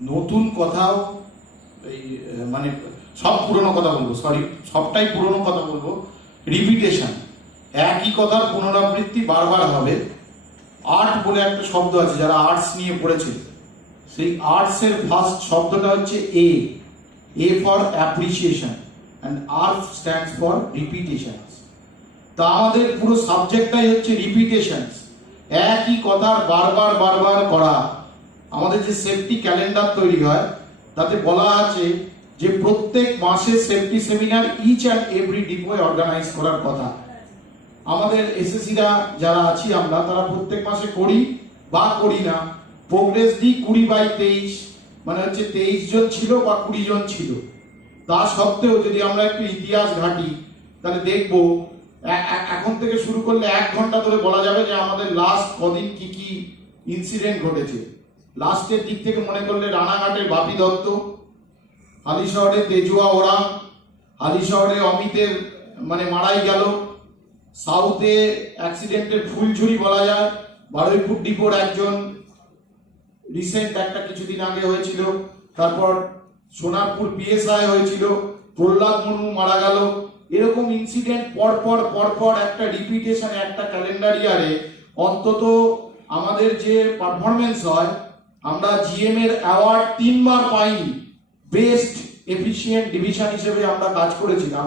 নতুন কথাও এই মানে সব পুরনো কথা বলবো, সরি সবটাই পুরনো কথা বলবো। রিপিটেশন, একই কথার পুনরাবৃত্তি বারবার হবে। আর্ট বলে একটা শব্দ আছে, যারা আর্টস নিয়ে পড়েছে, সেই আর্টসের ফার্স্ট শব্দটা হচ্ছে A for appreciation and R stands for repetitions. তা আমাদের পুরো সাবজেক্টটাই হচ্ছে রিপিটেশনস, একই কথার বারবার বারবার করা। আমাদের যে সেফটি ক্যালেন্ডার তৈরি হয় তাতে বলা আছে যে প্রত্যেক মাসে safety seminar each and every ডিপোয় অর্গানাইজ করার কথা। আমাদের এসএসসিরা যারা আছি আমরা, তারা প্রত্যেক মাসে করি বা করি না। প্রোগ্রেস দিই 20/23, মানে হচ্ছে 23 জন ছিল বা 20 জন ছিল। তা সত্ত্বেও যদি আমরা একটু ইতিহাস ঘাঁটি তাহলে দেখব এখন থেকে শুরু করলে 1 ঘন্টা ধরে বলা যাবে যে আমাদের লাস্ট কদিন কি কি ইনসিডেন্ট ঘটেছে। লাস্টের দিক থেকে মনে করলে রানাঘাটের বাপি দত্ত, হালিশহরে তেজুয়া ওরাং, হালিশহরে অমিতের মানে মারাই গেল, সাউথে অ্যাক্সিডেন্টের ফুলঝুরি বলা যায়, বারুইপুর ডিপোর একজন রিসেন্ট একটা কিছুদিন আগে হয়েছিল, তারপর সোনারপুর পিএসআই হয়েছিল, প্রহ্লাদ মুর্মু মারা গেল। এরকম ইনসিডেন্ট পরপর একটা রিপিটেশন, একটা ক্যালেন্ডার ইয়ারে অন্তত আমাদের যে পারফরমেন্স হয়, আমরা জিএম এর অ্যাওয়ার্ড 3 বার পাইনি। বেস্ট এফিশিয়েন্ট ডিভিশন হিসেবে আমরা কাজ করেছিলাম।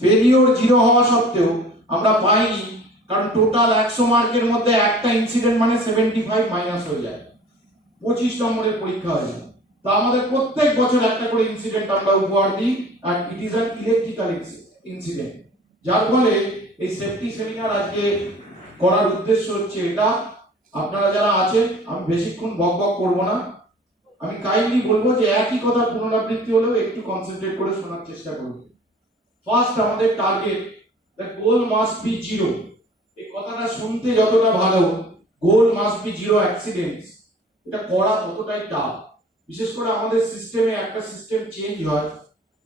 ফেলিওর 0 হওয়া সত্ত্বেও আমরা পাইনি, কারণ টোটাল 100 মার্কের মধ্যে একটা ইনসিডেন্ট মানে 75 মাইনাস হয়ে যায়, 25 নম্বরের পরীক্ষা হয়ে যায়। তা আমাদের প্রত্যেক বছর একটা করে ইনসিডেন্ট আমরা উপহার দিই, আর it is an electrical incident. যার ফলে এই সেফটি সেমিনার আজকে করার উদ্দেশ্য হচ্ছে এটা। আপনারা যারা আছেন, আমি বেশিক্ষণ বক বক করবো না, আমি কাইন্ডলি বলবো যে একই কথার পুনরাবৃত্তি হলেও একটু কনসেন্ট্রেট করে শোনার চেষ্টা করুন। ফার্স্ট, আমাদের target, the goal must be 0। এই কথাটা শুনতে যতটা ভালো, গোল মাস্ট বি 0 অ্যাক্সিডেন্টস, এটা করা ততটাই টাফ। বিশেষ করে আমাদের সিস্টেমে একটা সিস্টেম চেঞ্জ হয়,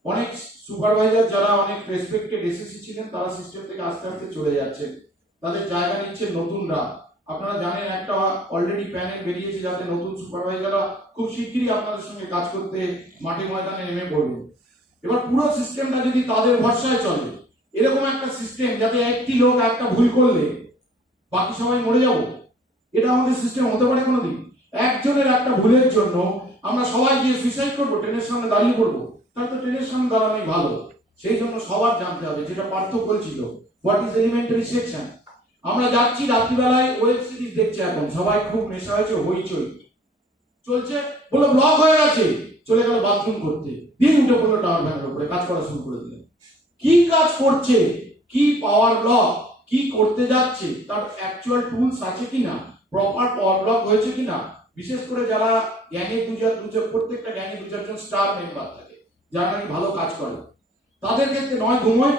অনেক সুপারভাইজার যারা অনেক রেসপেক্টেড এসএসসি ছিলেন তারা সিস্টেম থেকে আস্তে আস্তে চলে যাচ্ছেন, তাদের জায়গা নিচ্ছে নতুনরা। আপনারা জানেন একটা অলরেডি প্যানেল বেরিয়েছে যাতে নতুন সুপারভাইজাররা খুব শিগগিরই আপনাদের সঙ্গে কাজ করতে মাঠে ময়দানে নেমে পড়বে। এবার পুরো সিস্টেমটা যদি তাদের ভরসায় চলে, এরকম একটা সিস্টেম যাতে একটি লোক একটা ভুল করলে বাকি সবাই মরে যাব, এটা আমাদের সিস্টেম হতে পারে কোনোদিন? একজনের একটা ভুলের জন্য আমরা সবাই গিয়ে সুইসাইড করবো, ট্রেনের সামনে দাঁড়িয়ে পড়বো? তাহলে তো ট্রেনের সামনে দাঁড়ানোই ভালো। সেই জন্য সবার জানতে হবে, যেটা পার্থ বলছিল, হোয়াট ইজ এলিমেন্টারি সেকশন। আমরা যাচ্ছি রাত্রিবেলায় ওয়েব সিরিজ দেখছে, এখন সবাই খুব নেশা হয়েছে, হইচই চলছে, বলে ব্লক হয়ে গেছে, চলে গেল বাথরুম করতে, দিয়ে উঠে পড়লো টাওয়ার ভ্যানের উপরে, কাজ করা শুরু করে দিলেন। কি কাজ করছে, কি পাওয়ার ব্লক, কি করতে যাচ্ছে, তার অ্যাকচুয়াল টুলস আছে কিনা, প্রপার পাওয়ার ব্লক হয়েছে কিনা। বিশেষ করে যারা গ্যাংয়ে দুজন প্রত্যেকটা গ্যাংয়ে 2-4 স্টার মেম্বার থাকে যারা নাকি ভালো কাজ করে, তাদের ক্ষেত্রে নয় ঘুমোয়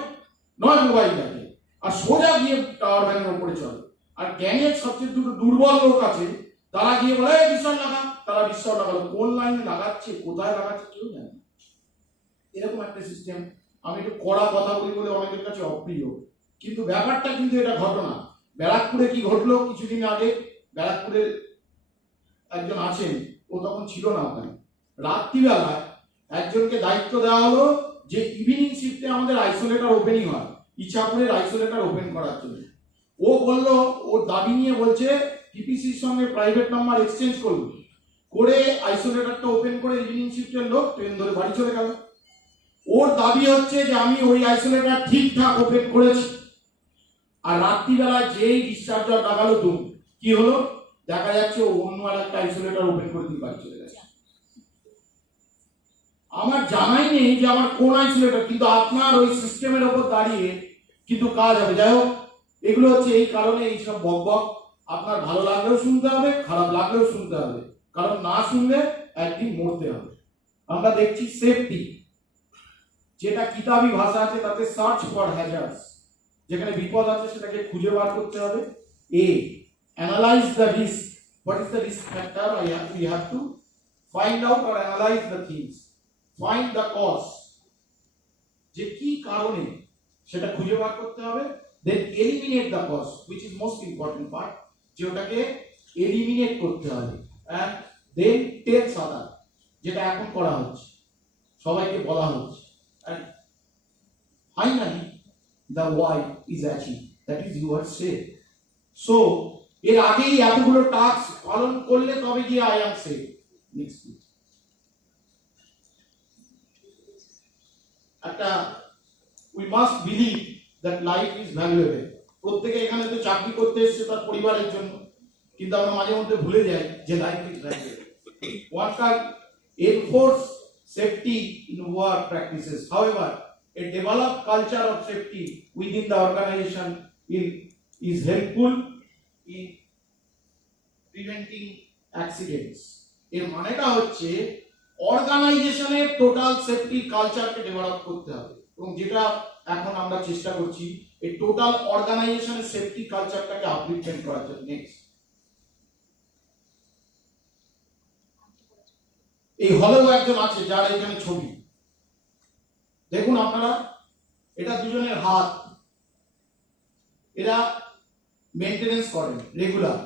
নয় মোবাইল দেখে, আর সোজা গিয়ে টাওয়ার ভ্যানের উপরে চলে। আর গ্যাংয়ের সবচেয়ে দুটো দুর্বল লোক আছে, তারা গিয়ে বলে বিশ্বাস লাগা, তারা বিশ্বাস লাগালো, কোন লাইনে লাগাচ্ছে, কোথায় লাগাচ্ছে কেউ জানে না। এরকম একটা সিস্টেম। আমি একটু কড়া কথা বলি বলে অনেকের কাছে অপ্রিয়, কিন্তু ব্যাপারটা কিন্তু এটা ঘটনা। ব্যারাকপুরে কি ঘটলো কিছুদিন আগে, ব্যারাকপুরের একজন আছেন, ও তখন ছিল না ওখানে, রাত্রিবেলায় একজনকে দায়িত্ব দেওয়া হলো যে ইভিনিং শিফটে আমাদের আইসোলেটর ওপেনিং হয়, ইছাপুরের আইসোলেটর ওপেন করার জন্য। ও বললো, ওর দাবি নিয়ে বলছে টিপিসির সঙ্গে প্রাইভেট নাম্বার এক্সচেঞ্জ করবে, করে আইসোলেটরটা ওপেন করে ইভিনিং শিফটের লোক ট্রেন ধরে বাড়ি চলে গেল। ওর দাবি হচ্ছে যে আমি ওই আইসোলেটর ঠিকঠাক ওপেন করেছি, আর রাত্রিবেলায় যেই ডিসচার্জার লাগালো দুম, কি হলো দেখা যাচ্ছে ও অন্য আর একটা আইসোলেটর ওপেন করে দিয়ে বাড়ি চলে গেছে। আমার জানাই নেই যে আমার কোন আইসোলেটর, কিন্তু আপনার ওই সিস্টেমের উপর দাঁড়িয়ে কিন্তু কাজ হবে। যাই হোক, এগুলো হচ্ছে এই কারণে এইসব বক বক আপনার ভালো লাগলেও শুনতে হবে, খারাপ লাগলেও শুনতে হবে, কারণ না শুনলে একদিন মরতে হবে। আমরা দেখছি সেফটি, যেটা কিতাবি ভাষা আছে তাতে সার্চ ফর হ্যাজার্ডস, যেখানে বিপদ আছে সেটাকে খুঁজে বার করতে হবে। Analyze the risk. What is the risk factor? We have to find out or analyze the things. Find the cause. যে কি কারণে সেটা খুঁজে বার করতে হবে। Then eliminate the cause, which is most important part. যে ওটাকে eliminate করতে হবে। And then tell other. যেটা এখন করা হচ্ছে, সবাইকে বলা হচ্ছে, finally the why is achieve, that is your safe. So এর আগেই এতগুলো টাস্ক পালন করলে তবে গিয়ে আই অ্যাম সেফ। নেক্সট একটা, we must believe that life is valuable. প্রত্যেকে এখানে তো চাকরি করতে এসেছে তার পরিবারের জন্য, কিন্তু আমরা মাঝে মধ্যে ভুলে যাই যে life is valuable. One can enforce safety in work practices. However, a developed culture of safety within the organization is helpful in preventing accidents. এর মানেটা হচ্ছে অর্গানাইজেশনের টোটাল সেফটি কালচারকে ডেভেলপ করতে হবে, এবং যেটা এখন আমরা চেষ্টা করছি এই টোটাল অর্গানাইজেশনের সেফটি কালচারটাকে আপলিফমেন্ট করার জন্য। নেক্সট, এই হলেও একজন আছে যার এখানে ছবি দেখুন আপনারা, এটা দুজনের হাত, এরা মেইনটেনেন্স করেন রেগুলার।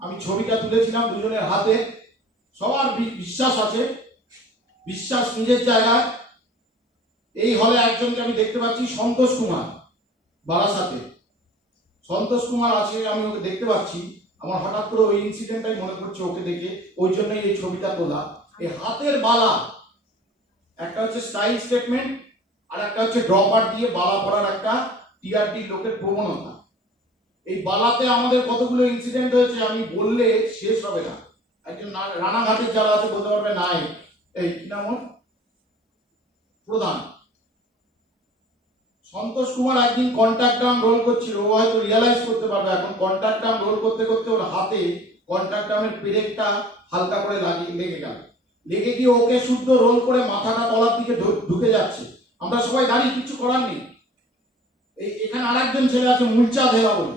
আমি ছবিটা তুলেছিলাম দুজনের হাতে, সবার বিশ্বাস আছে, বিশ্বাস নিজের জায়গায়। এই হলে একজনকে আমি দেখতে পাচ্ছি, সন্তোষ কুমার, বারাসাতে সন্তোষ কুমার আছে, আমি ওকে দেখতে পাচ্ছি। আমার হঠাৎ করে ওই ইনসিডেন্টটাই মনে পড়ছে ওকে দেখে, ওই জন্যই এই ছবিটা তোলা। এই হাতের বালা, একটা হচ্ছে স্টাইল স্টেটমেন্ট, আর একটা হচ্ছে ড্রপার দিয়ে বালা পড়ার একটা টিআরডি লোকের প্রবণতা। এই বালাতে আমাদের কতগুলো ইনসিডেন্ট হয়েছে আমি বললে শেষ হবে না। একজন রানাঘাটের যারা আছে বলতে পারবে নাই, এই কি নাম ওর, প্রধান সন্তোষ কুমার একদিন কন্ট্যাক্ট আর্ম রোল করছিল, ও হয়তো রিয়ালাইজ করতে পারবে এখন। কন্ট্যাক্ট আর্ম রোল করতে করতে ওর হাতে কন্ট্যাক্ট আর্মের পেরেকটা হালকা করে লেগে গেল, লেগে গিয়ে ওকে শুদ্ধ রোল করে মাথাটা তলার দিকে ঢুকে যাচ্ছে। আমরা সবাই দাঁড়িয়ে, কিছু করার নেই। এখানে আরেকজন ছেলে আছে মুলচা ধেরা বলে,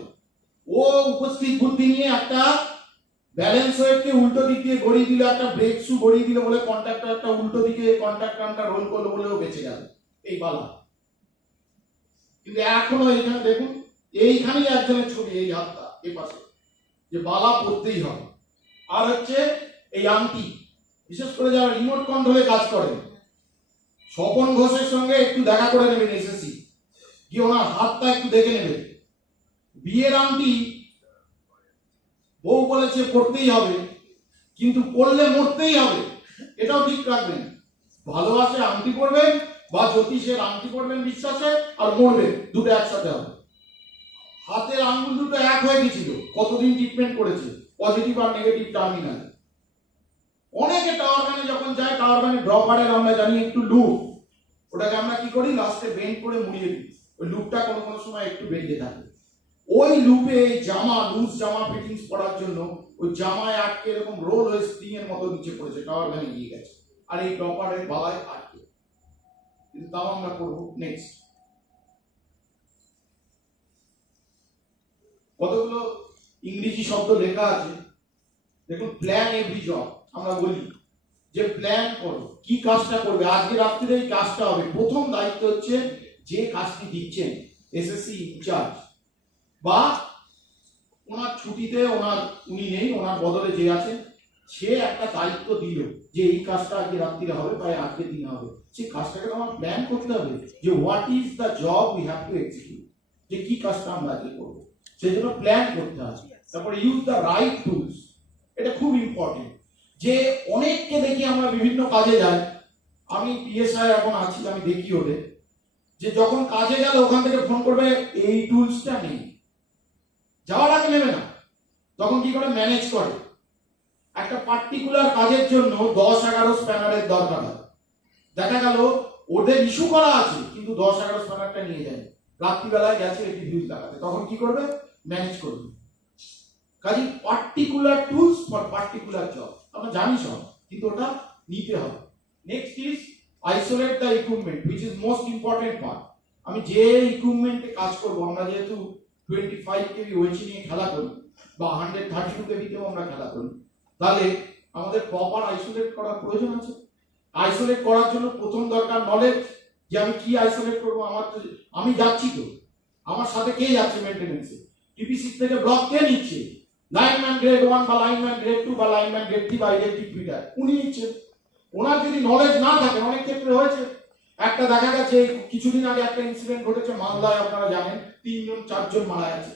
ও উপস্থিত বুদ্ধি নিয়ে একটা ব্যালেন্স ওয়েটকে উল্টো দিক দিয়ে গড়িয়ে দিল, একটা ব্রেক শু গড়িয়ে দিল বলে কন্ট্যাক্টর একটা উল্টো দিকে কন্ট্যাক্ট আর্মটা রোল করলো বলে ও বেঁচে গেল এই বালা। কিন্তু এখনো এখানে দেখুন, এইখানেই একজনের ছবি, এই হাতটা এই পাশে, যে বালা পড়তেই হবে। আর হচ্ছে এই আংটি, বিশেষ করে যারা রিমোট কন্ট্রোলে কাজ করেন, স্বপন ঘোষের সঙ্গে একটু দেখা করে নেবেন, এসএসসি গিয়ে ওনার হাতটা একটু দেখে নেবেন। বিয়ের আংটি বউ বলেছে পড়তেই হবে, কিন্তু পড়লে মরতেই হবে, এটাও ঠিক রাখবেন। ভালোবাসে আংটি পড়বেন বা জ্যোতিষের আংটি পড়বেন বিশ্বাসে, আর মরবেন, দুটো একসাথে হবে। হাতের আঙ্গুল দুটো এক হয়ে গেছিল, কতদিন ট্রিটমেন্ট করেছে, পজিটিভ আর নেগেটিভ টার্মিনাল। অনেকে টাওয়ার গানে যখন যায়, টাওয়ার গানে ড্রপারের আমরা জানি একটু লুপ, ওটাকে আমরা কি করি লাস্টে বেন্ড করে মুড়িয়ে দিই, ওই লুপটা কোনো কোনো সময় একটু বেরিয়ে থাকে। ওই লুপে জামা, লুজ জামা ফিটিংস পরার জন্য ওই জামায় আটকে এরকম রোল হয়ে স্প্রিং এর মতো নিচে পড়েছে, টাওয়ার গানে গিয়ে গেছে, আর এই ড্রপারের বালায় আটকে, কিন্তু তাও আমরা করবো। নেক্সট, কতগুলো ইংরেজি শব্দ লেখা আছে দেখুন। প্ল্যান এভরি জব, আমরা বলি যে প্ল্যান করো, কি কাজটা করবে, আজকে রাত্রিতে এই কাজটা হবে। প্রথম দায়িত্ব হচ্ছে যে কাজটি দিচ্ছেন এসএসসি ইনচার্জ, বা ওনার ছুটিতে উনি নেই, ওনার বদলে যে আছে, সে একটা দায়িত্ব দিল যে এই কাজটা আজকে রাত্রিরে হবে বা আজকে দিনে হবে। সেই কাজটাকে তো আমার প্ল্যান করতে হবে, যে what is the job we have two execute, যে কি কাজটা আমরা আজকে করবো, সেই জন্য প্ল্যান করতে হবে। তারপরে ইউজ দ্য রাইট টুলস, এটা খুব ইম্পর্টেন্ট। যে অনেককে দেখি আমরা বিভিন্ন কাজে যাই, আমি পিএসআই এখন আছি, আমি দেখি ওদের যে যখন কাজে গেল ওখান থেকে ফোন করবে এই টুলসটা নেই, যাওয়ার আগে নেবে না, তখন কি করে ম্যানেজ করে। একটা পার্টিকুলার কাজের জন্য 10-11 স্প্যানারের দরকার হয়, দেখা গেল ওদের ইস্যু করা আছে কিন্তু 10-11 স্প্যানারটা নিয়ে যায়, রাত্রিবেলায় গেছে এটি ভিউজ দেখাতে, তখন কি করবে, ম্যানেজ করবে। কাজে particular tools for particular job আমরা জানি সব, কিন্তু ওটা নিতে হবে। Next is isolate the equipment, which is most important part. আমি যে ইকুইপমেন্টে কাজ করব, আমরা যেহেতু 25 কেবি ওয়েচি নিয়ে খেলা করি বা 132 কেবিতেও আমরা খেলা করি, তাহলে আমাদের প্রপার আইসোলেট করার প্রয়োজন আছে। আইসোলেট করার জন্য প্রথম দরকার নলেজ, যে আমি কি আইসোলেট করবো। আমি যাচ্ছি তো, আমার সাথে কে যাচ্ছে মেইনটেনেন্সে, টিপিসি থেকে ব্লক কে নিচ্ছে, লাইনম্যান গ্রেড 1 বা লাইনম্যান গ্রেড 2 বা লাইনম্যান গ্রেড 3 বা ইলেকট্রিক ফিটার উনি নিচ্ছেন। ওনার যদি নলেজ না থাকে, অনেক ক্ষেত্রে হয়েছে, একটা দেখা গেছে কিছুদিন আগে একটা ইনসিডেন্ট ঘটেছে মালদায়, আপনারা জানেন 3-4 মারা গেছে।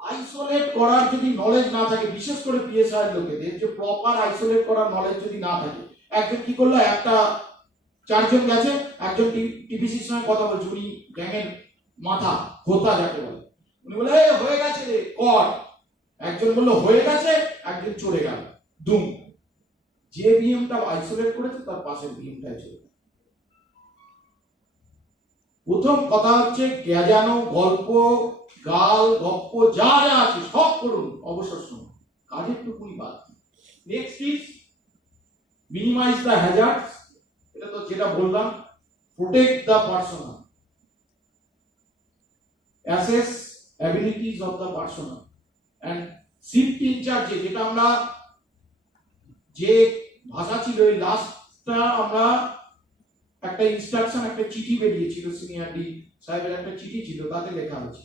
আইসোলেট করার যদি নলেজ না থাকে, বিশেষ করে পিএসআই লোকেদের যে প্রপার আইসোলেট করার নলেজ যদি না থাকে, একজন কি করলো, একটা 4 জন গেছে, একজন টিপিসির সঙ্গে কথা বলছে, উনি গ্যাংয়ের মাথা, হোতা যাকে বলে, উনি বলে হয়ে গেছে রে কর, একজন বললো হয়ে গেছে, একজন চলে গেল দুম, যে বিএমটা আইসোলেট করেছে তার পাশের বিএমটাই চলে গেল। প্রথম কথা হচ্ছে গেজানো গল্প, গাল গপ্প যা যা আছে সব করুন, অবসর সময় কাজের টুকুনি বাদ। Next is minimize the hazards, এটা তো যেটা বললাম, protect the personal, assess abilities of the personal and shift ইনচার্জে, যেটা আমরা যে ভাষা ছিল এই লাস্টটা, আমরা একটা ইনস্ট্রাকশন, একটা চিঠি বেরিয়েছিল, সিনিয়র ডি সাহেবের একটা চিঠি ছিল, তাতে লেখা আছে,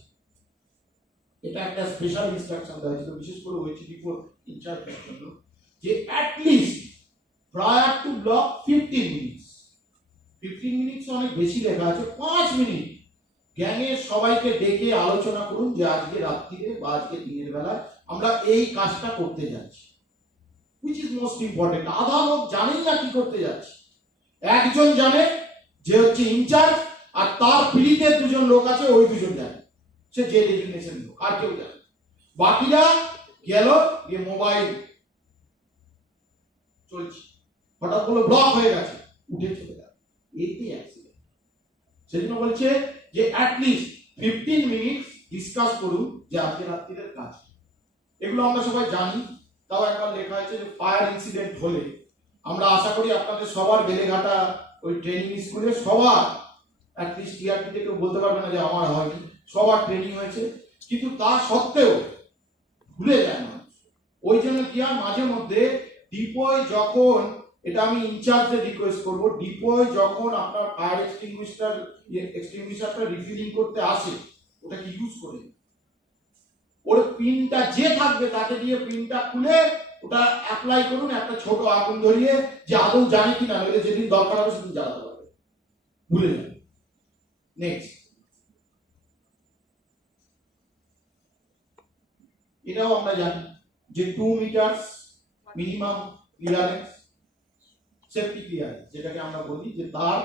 এটা একটা স্পেশাল ইনস্ট্রাকশন দেওয়া ছিল বিশেষ করে ওই চিঠি ফর ইনচার্জের জন্য, যে at least prior two block 15 minutes, 15 minutes অনেক বেশি লেখা আছে, 5 মিনিট গ্যাংয়ের সবাইকে ডেকে আলোচনা করুন যে আজকে রাত্রিরে বা আজকে দিনের বেলায় আমরা এই কাজটা করতে যাচ্ছি, which is most important। আধা লোক জানেই না কি করতে যাচ্ছে, একজন জানে যে হচ্ছে ইনচার্জ, আর তার পিড়িতে 2 জন লোক আছে, ওই 2 জন জানে, সে যে ডেজিগনেশন লোক, আর কেউ জানে, বাকিরা গেল গিয়ে মোবাইল চলছে, হঠাৎ করে ব্লক হয়ে গেছে, উঠে চলে গেল, এইটি অ্যাক্সিডেন্ট। সেজন্য বলছে যে অ্যাট লিস্ট 15 মিনিট ডিসকাস করুন যে আজকে রাত্রির কাজ। এগুলো আমরা সবাই জানি, তাও একবার লেখা আছে যে ফায়ার ইনসিডেন্ট হলে, আমরা আশা করি আপনাদের সবার বেলেঘাটা ওই ট্রেনিং স্কুলে সবার, অ্যাটলিস্ট টিআরপি থেকে বলতে পারবে না যে আমার হয়নি, সবার ট্রেনিং হয়েছে, কিন্তু তা সত্ত্বেও ভুলে যায় মানুষ। ওই জন্য কি আর মাঝে মধ্যে ডিপোয় যখন, এটা আমি ইনচার্জে রিকোয়েস্ট করব, ডিপোয় যখন আপনার ফায়ার এক্সটিংগুইশারটা রিফিলিং করতে আসে, ওটাকে ইউজ করে ওর পিনটা যে থাকবে তাকে দিয়ে পিনটা খুলে ওটা অ্যাপ্লাই করুন, একটা ছোট আগুন ধরিয়ে, যে আদৌ জানে কিনা, নইলে যেদিন দরকার হবে সেদিন জ্বালাতে পারবে, ভুলে যাবে। নেক্সট, এটাও আমরা জানি যে 2 metre minimum clearance, safety clearance, যেটাকে আমরা বলি যে তার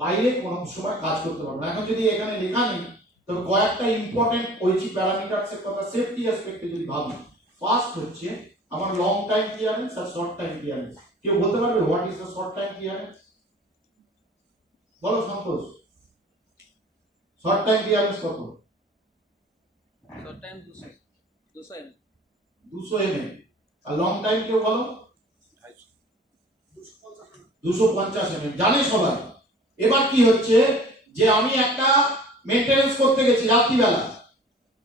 বাইরে কোনো সময় কাজ করতে পারবে না। এখন যদি এখানে লেখা নেই, তবে কয়েকটা ইম্পর্টেন্ট ওইচি প্যারামিটারস এর কথা সেফটি অ্যাসপেক্টে যদি ভাবি, ফার্স্ট হচ্ছে আমার লং টাইম ক্লিয়ারেন্স আর শর্ট টাইম ক্লিয়ারেন্স। কেউ বলতে পারবে what is the short time clearance? বলো সন্তোষ, শর্ট টাইম ক্লিয়ারেন্স কত? শর্ট টাইম 200 ml, আর লং টাইম কেউ বলো? 250 ml, জানে সবাই। এবার কি হচ্ছে যে আমি একটা মেইনটেনেন্স করতে গেছি রাত্রিবেলা,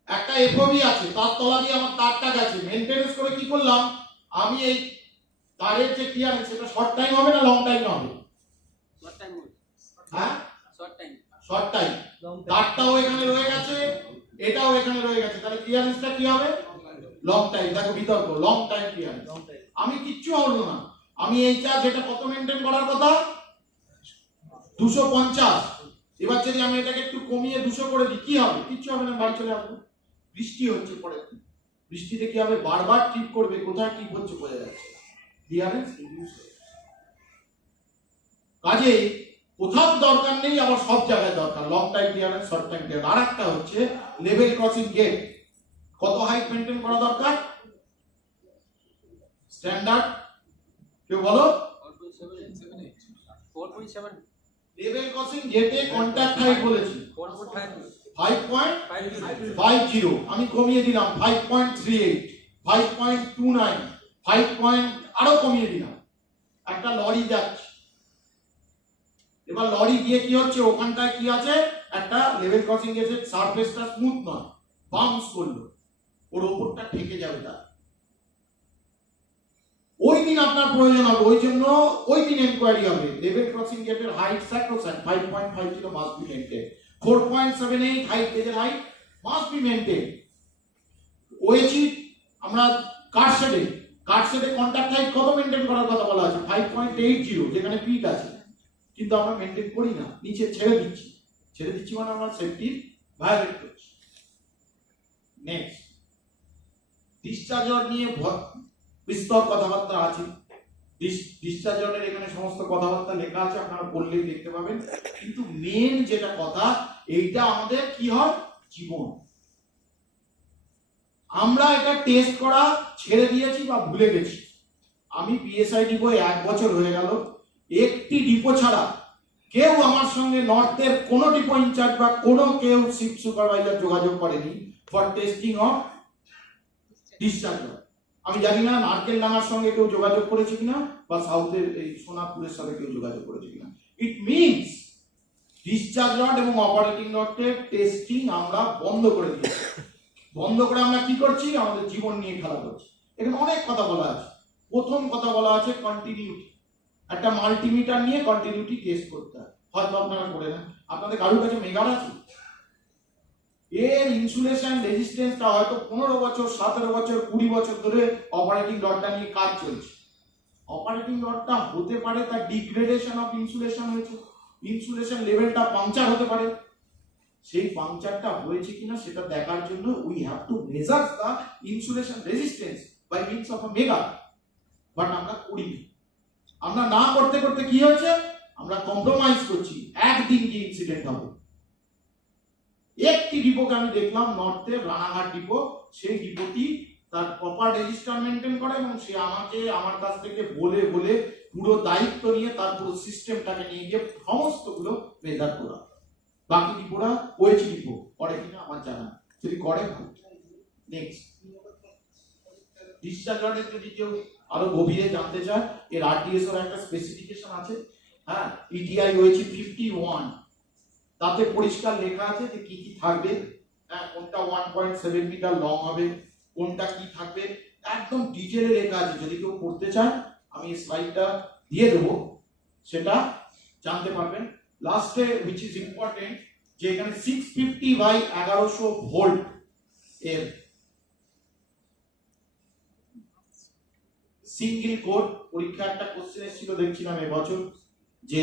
একটা এফওবি আছে, তার তলা দিয়ে আমার তারটা গেছে, মেইনটেনেন্স করে কি করলাম আমি, এই তারের যে ক্লিয়ারেন্স সেটা শর্ট টাইম হবে না লং টাইম হবে? শর্ট টাইম, হ্যাঁ শর্ট টাইম, শর্ট টাইম। তারটাও এখানে রয়ে গেছে, এটাও এখানে রয়ে গেছে, তাহলে ক্লিয়ারেন্সটা কি হবে? Long time. দেখো বিতর্ক, লং টাইম ক্লিয়ারেন্স। আমি কিচ্ছু হলো না, আমি এই চার্জ এটা কত মেইনটেইন করার কথা? 250। এবার যদি আমি এটাকে একটু কমিয়ে 200 করে দিই, কি হবে? কিচ্ছু হবে না, বাড়ি চলে আসবো। বৃষ্টি হচ্ছে পরে, বৃষ্টিতে কি হবে? বারবার টিপ করবে, কোথায় টিপ হচ্ছে বোঝা যাচ্ছে, ক্লিয়ারেন্স রিডিউস হয়ে যাচ্ছে। কাজে কোথাও দরকার নেই, আবার সব জায়গায় দরকার, long time clearance, short time clearance. আর একটা হচ্ছে লেভেল ক্রসিং গেট, কত হাইট মেইনটেইন করা দরকার? স্ট্যান্ডার্ড কেউ বলো? 4.7 লেভেল ক্রসিং গেটে কন্টাক্ট হাইট বলেছি 5.50, আমি কমিয়ে দিলাম 5.38, 5.29, 5. আরো কমিয়ে দিলাম। একটা লরি যাচ্ছে, এবার লরি গিয়ে কি হচ্ছে, ওখানটায় কি আছে, একটা লেভেল ক্রসিং গেটের সারফেসটা স্মুথ নয়, বাউন্স করলো, ওর উপরটা ঠেকে যাবে, তার ওই দিন আপনার প্রয়োজন হবে, ওই জন্য ওই দিন এনকোয়ারি হবে। লেভেল ক্রসিং গেটের height sacrosanct 5.50 must be maintain, 4.78 height গেজের height must be maintain. OHE আমরা কার শেডে কাট সেটে কন্টাক্ট হাইট কত মেনটেন করার কথা বলা আছে? 5.80, যেখানে পিট আছে, কিন্তু আমরা মেনটেন করি না, নিচে ছেড়ে দিচ্ছি মানে আমরা সেফটি ভায়োলেট করছি। নেক্সট, ডিসচার্জার নিয়ে বিস্তর কথাবার্তা আছে। ডিসচার্জারের এখানে সমস্ত কথাবার্তা লেখা আছে, আপনারা পড়লেই দেখতে পাবেন। কিন্তু মেন যেটা কথা, এইটা আমাদের কি হয়? জীবন। আমরা এটা টেস্ট করা ছেড়ে দিয়েছি বা ভুলে গেছি। আমি পিএসআই ডিপো 1 বছর হয়ে গেল, একটি ডিপো ছাড়া কেউ আমার সঙ্গে নর্থের কোনো ডিপো ইনচার্জ বা কোনো কেউ শিফট সুপারভাইজার যোগাযোগ করেনি ফর টেস্টিং অফ ডিসচার্জার। আমি জানি না নারকেল ডাঙ্গার সঙ্গে কেউ যোগাযোগ করেছে কিনা, বা সাউথের এই সোনারপুরের সাথে কেউ যোগাযোগ করেছে কিনা। ইট মিনস ডিসচার্জ রড এবং অপারেটিং রডের টেস্টিং আমরা বন্ধ করে দিয়েছি। বন্ধ করে আমরা কি করছি? আমাদের জীবন নিয়ে খেলা করছি। এখানে অনেক কথা বলা আছে। প্রথম কথা বলা আছে কন্টিনিউটি। একটা মাল্টিমিটার নিয়ে কন্টিনিউটি টেস্ট করতে হয়, হয়তো আপনারা করে নেন। আপনাদের কারোর কাছে মেগার আছে? এর ইনসুলেশন রেজিস্ট্যান্সটা হয়তো 15 বছর, 17 বছর, 20 বছর ধরে অপারেটিং রডটা নিয়ে কাজ চলছে। অপারেটিং রডটা হতে পারে তার ডিগ্রেডেশন অফ ইনসুলেশন হয়েছে, ইনসুলেশন লেভেলটা পাংচার হতে পারে। সেই পাংচারটা হয়েছে কিনা সেটা দেখার জন্য we have to measure the insulation resistance by means of a megger. But আমরা করি না। আমরা না করতে করতে কি হয়েছে? আমরা কম্প্রোমাইজ করছি। একদিন কি ইনসিডেন্ট হবে? একটি ডিপোকে আমি দেখলাম নর্থের রানাঘাট ডিপো, সেই ডিপোটি তার প্রপার রেজিস্টার মেনটেন করে এবং সে আমাকে আমার কাছ থেকে বলে বলে পুরো দায়িত্ব নিয়ে তার পুরো সিস্টেমটাকে নিয়ে গিয়ে সমস্তগুলো মেজার করা। বাকি ডিপোরা ওএইচ ডিপো করে কিনা আমার জানা, যদি করে ভালো। নেক্সট, ডিসচার্জারের যদি কেউ আরো গভীরে জানতে চায়, এর আরটিএস এর একটা স্পেসিফিকেশন আছে। হ্যাঁ, ইটিআই ওএইচ 51, তাতে পরিষ্কার লেখা আছে যে কি কি থাকবে। হ্যাঁ, কোনটা 1.7 মিটার লং হবে, কোনটা কি থাকবে, একদম ডিটেইলে লেখা আছে। যদি কেউ পড়তে চায় আমি এই স্লাইডটা দিয়ে দেবো, সেটা জানতে পারবেন। লাস্টে which is important, যে এখানে 650 বাই 1100 ভোল্ট এর সিঙ্গেল কোর। পরীক্ষা একটা কোশ্চেন এসেছিল দেখছিলাম এবছর, যে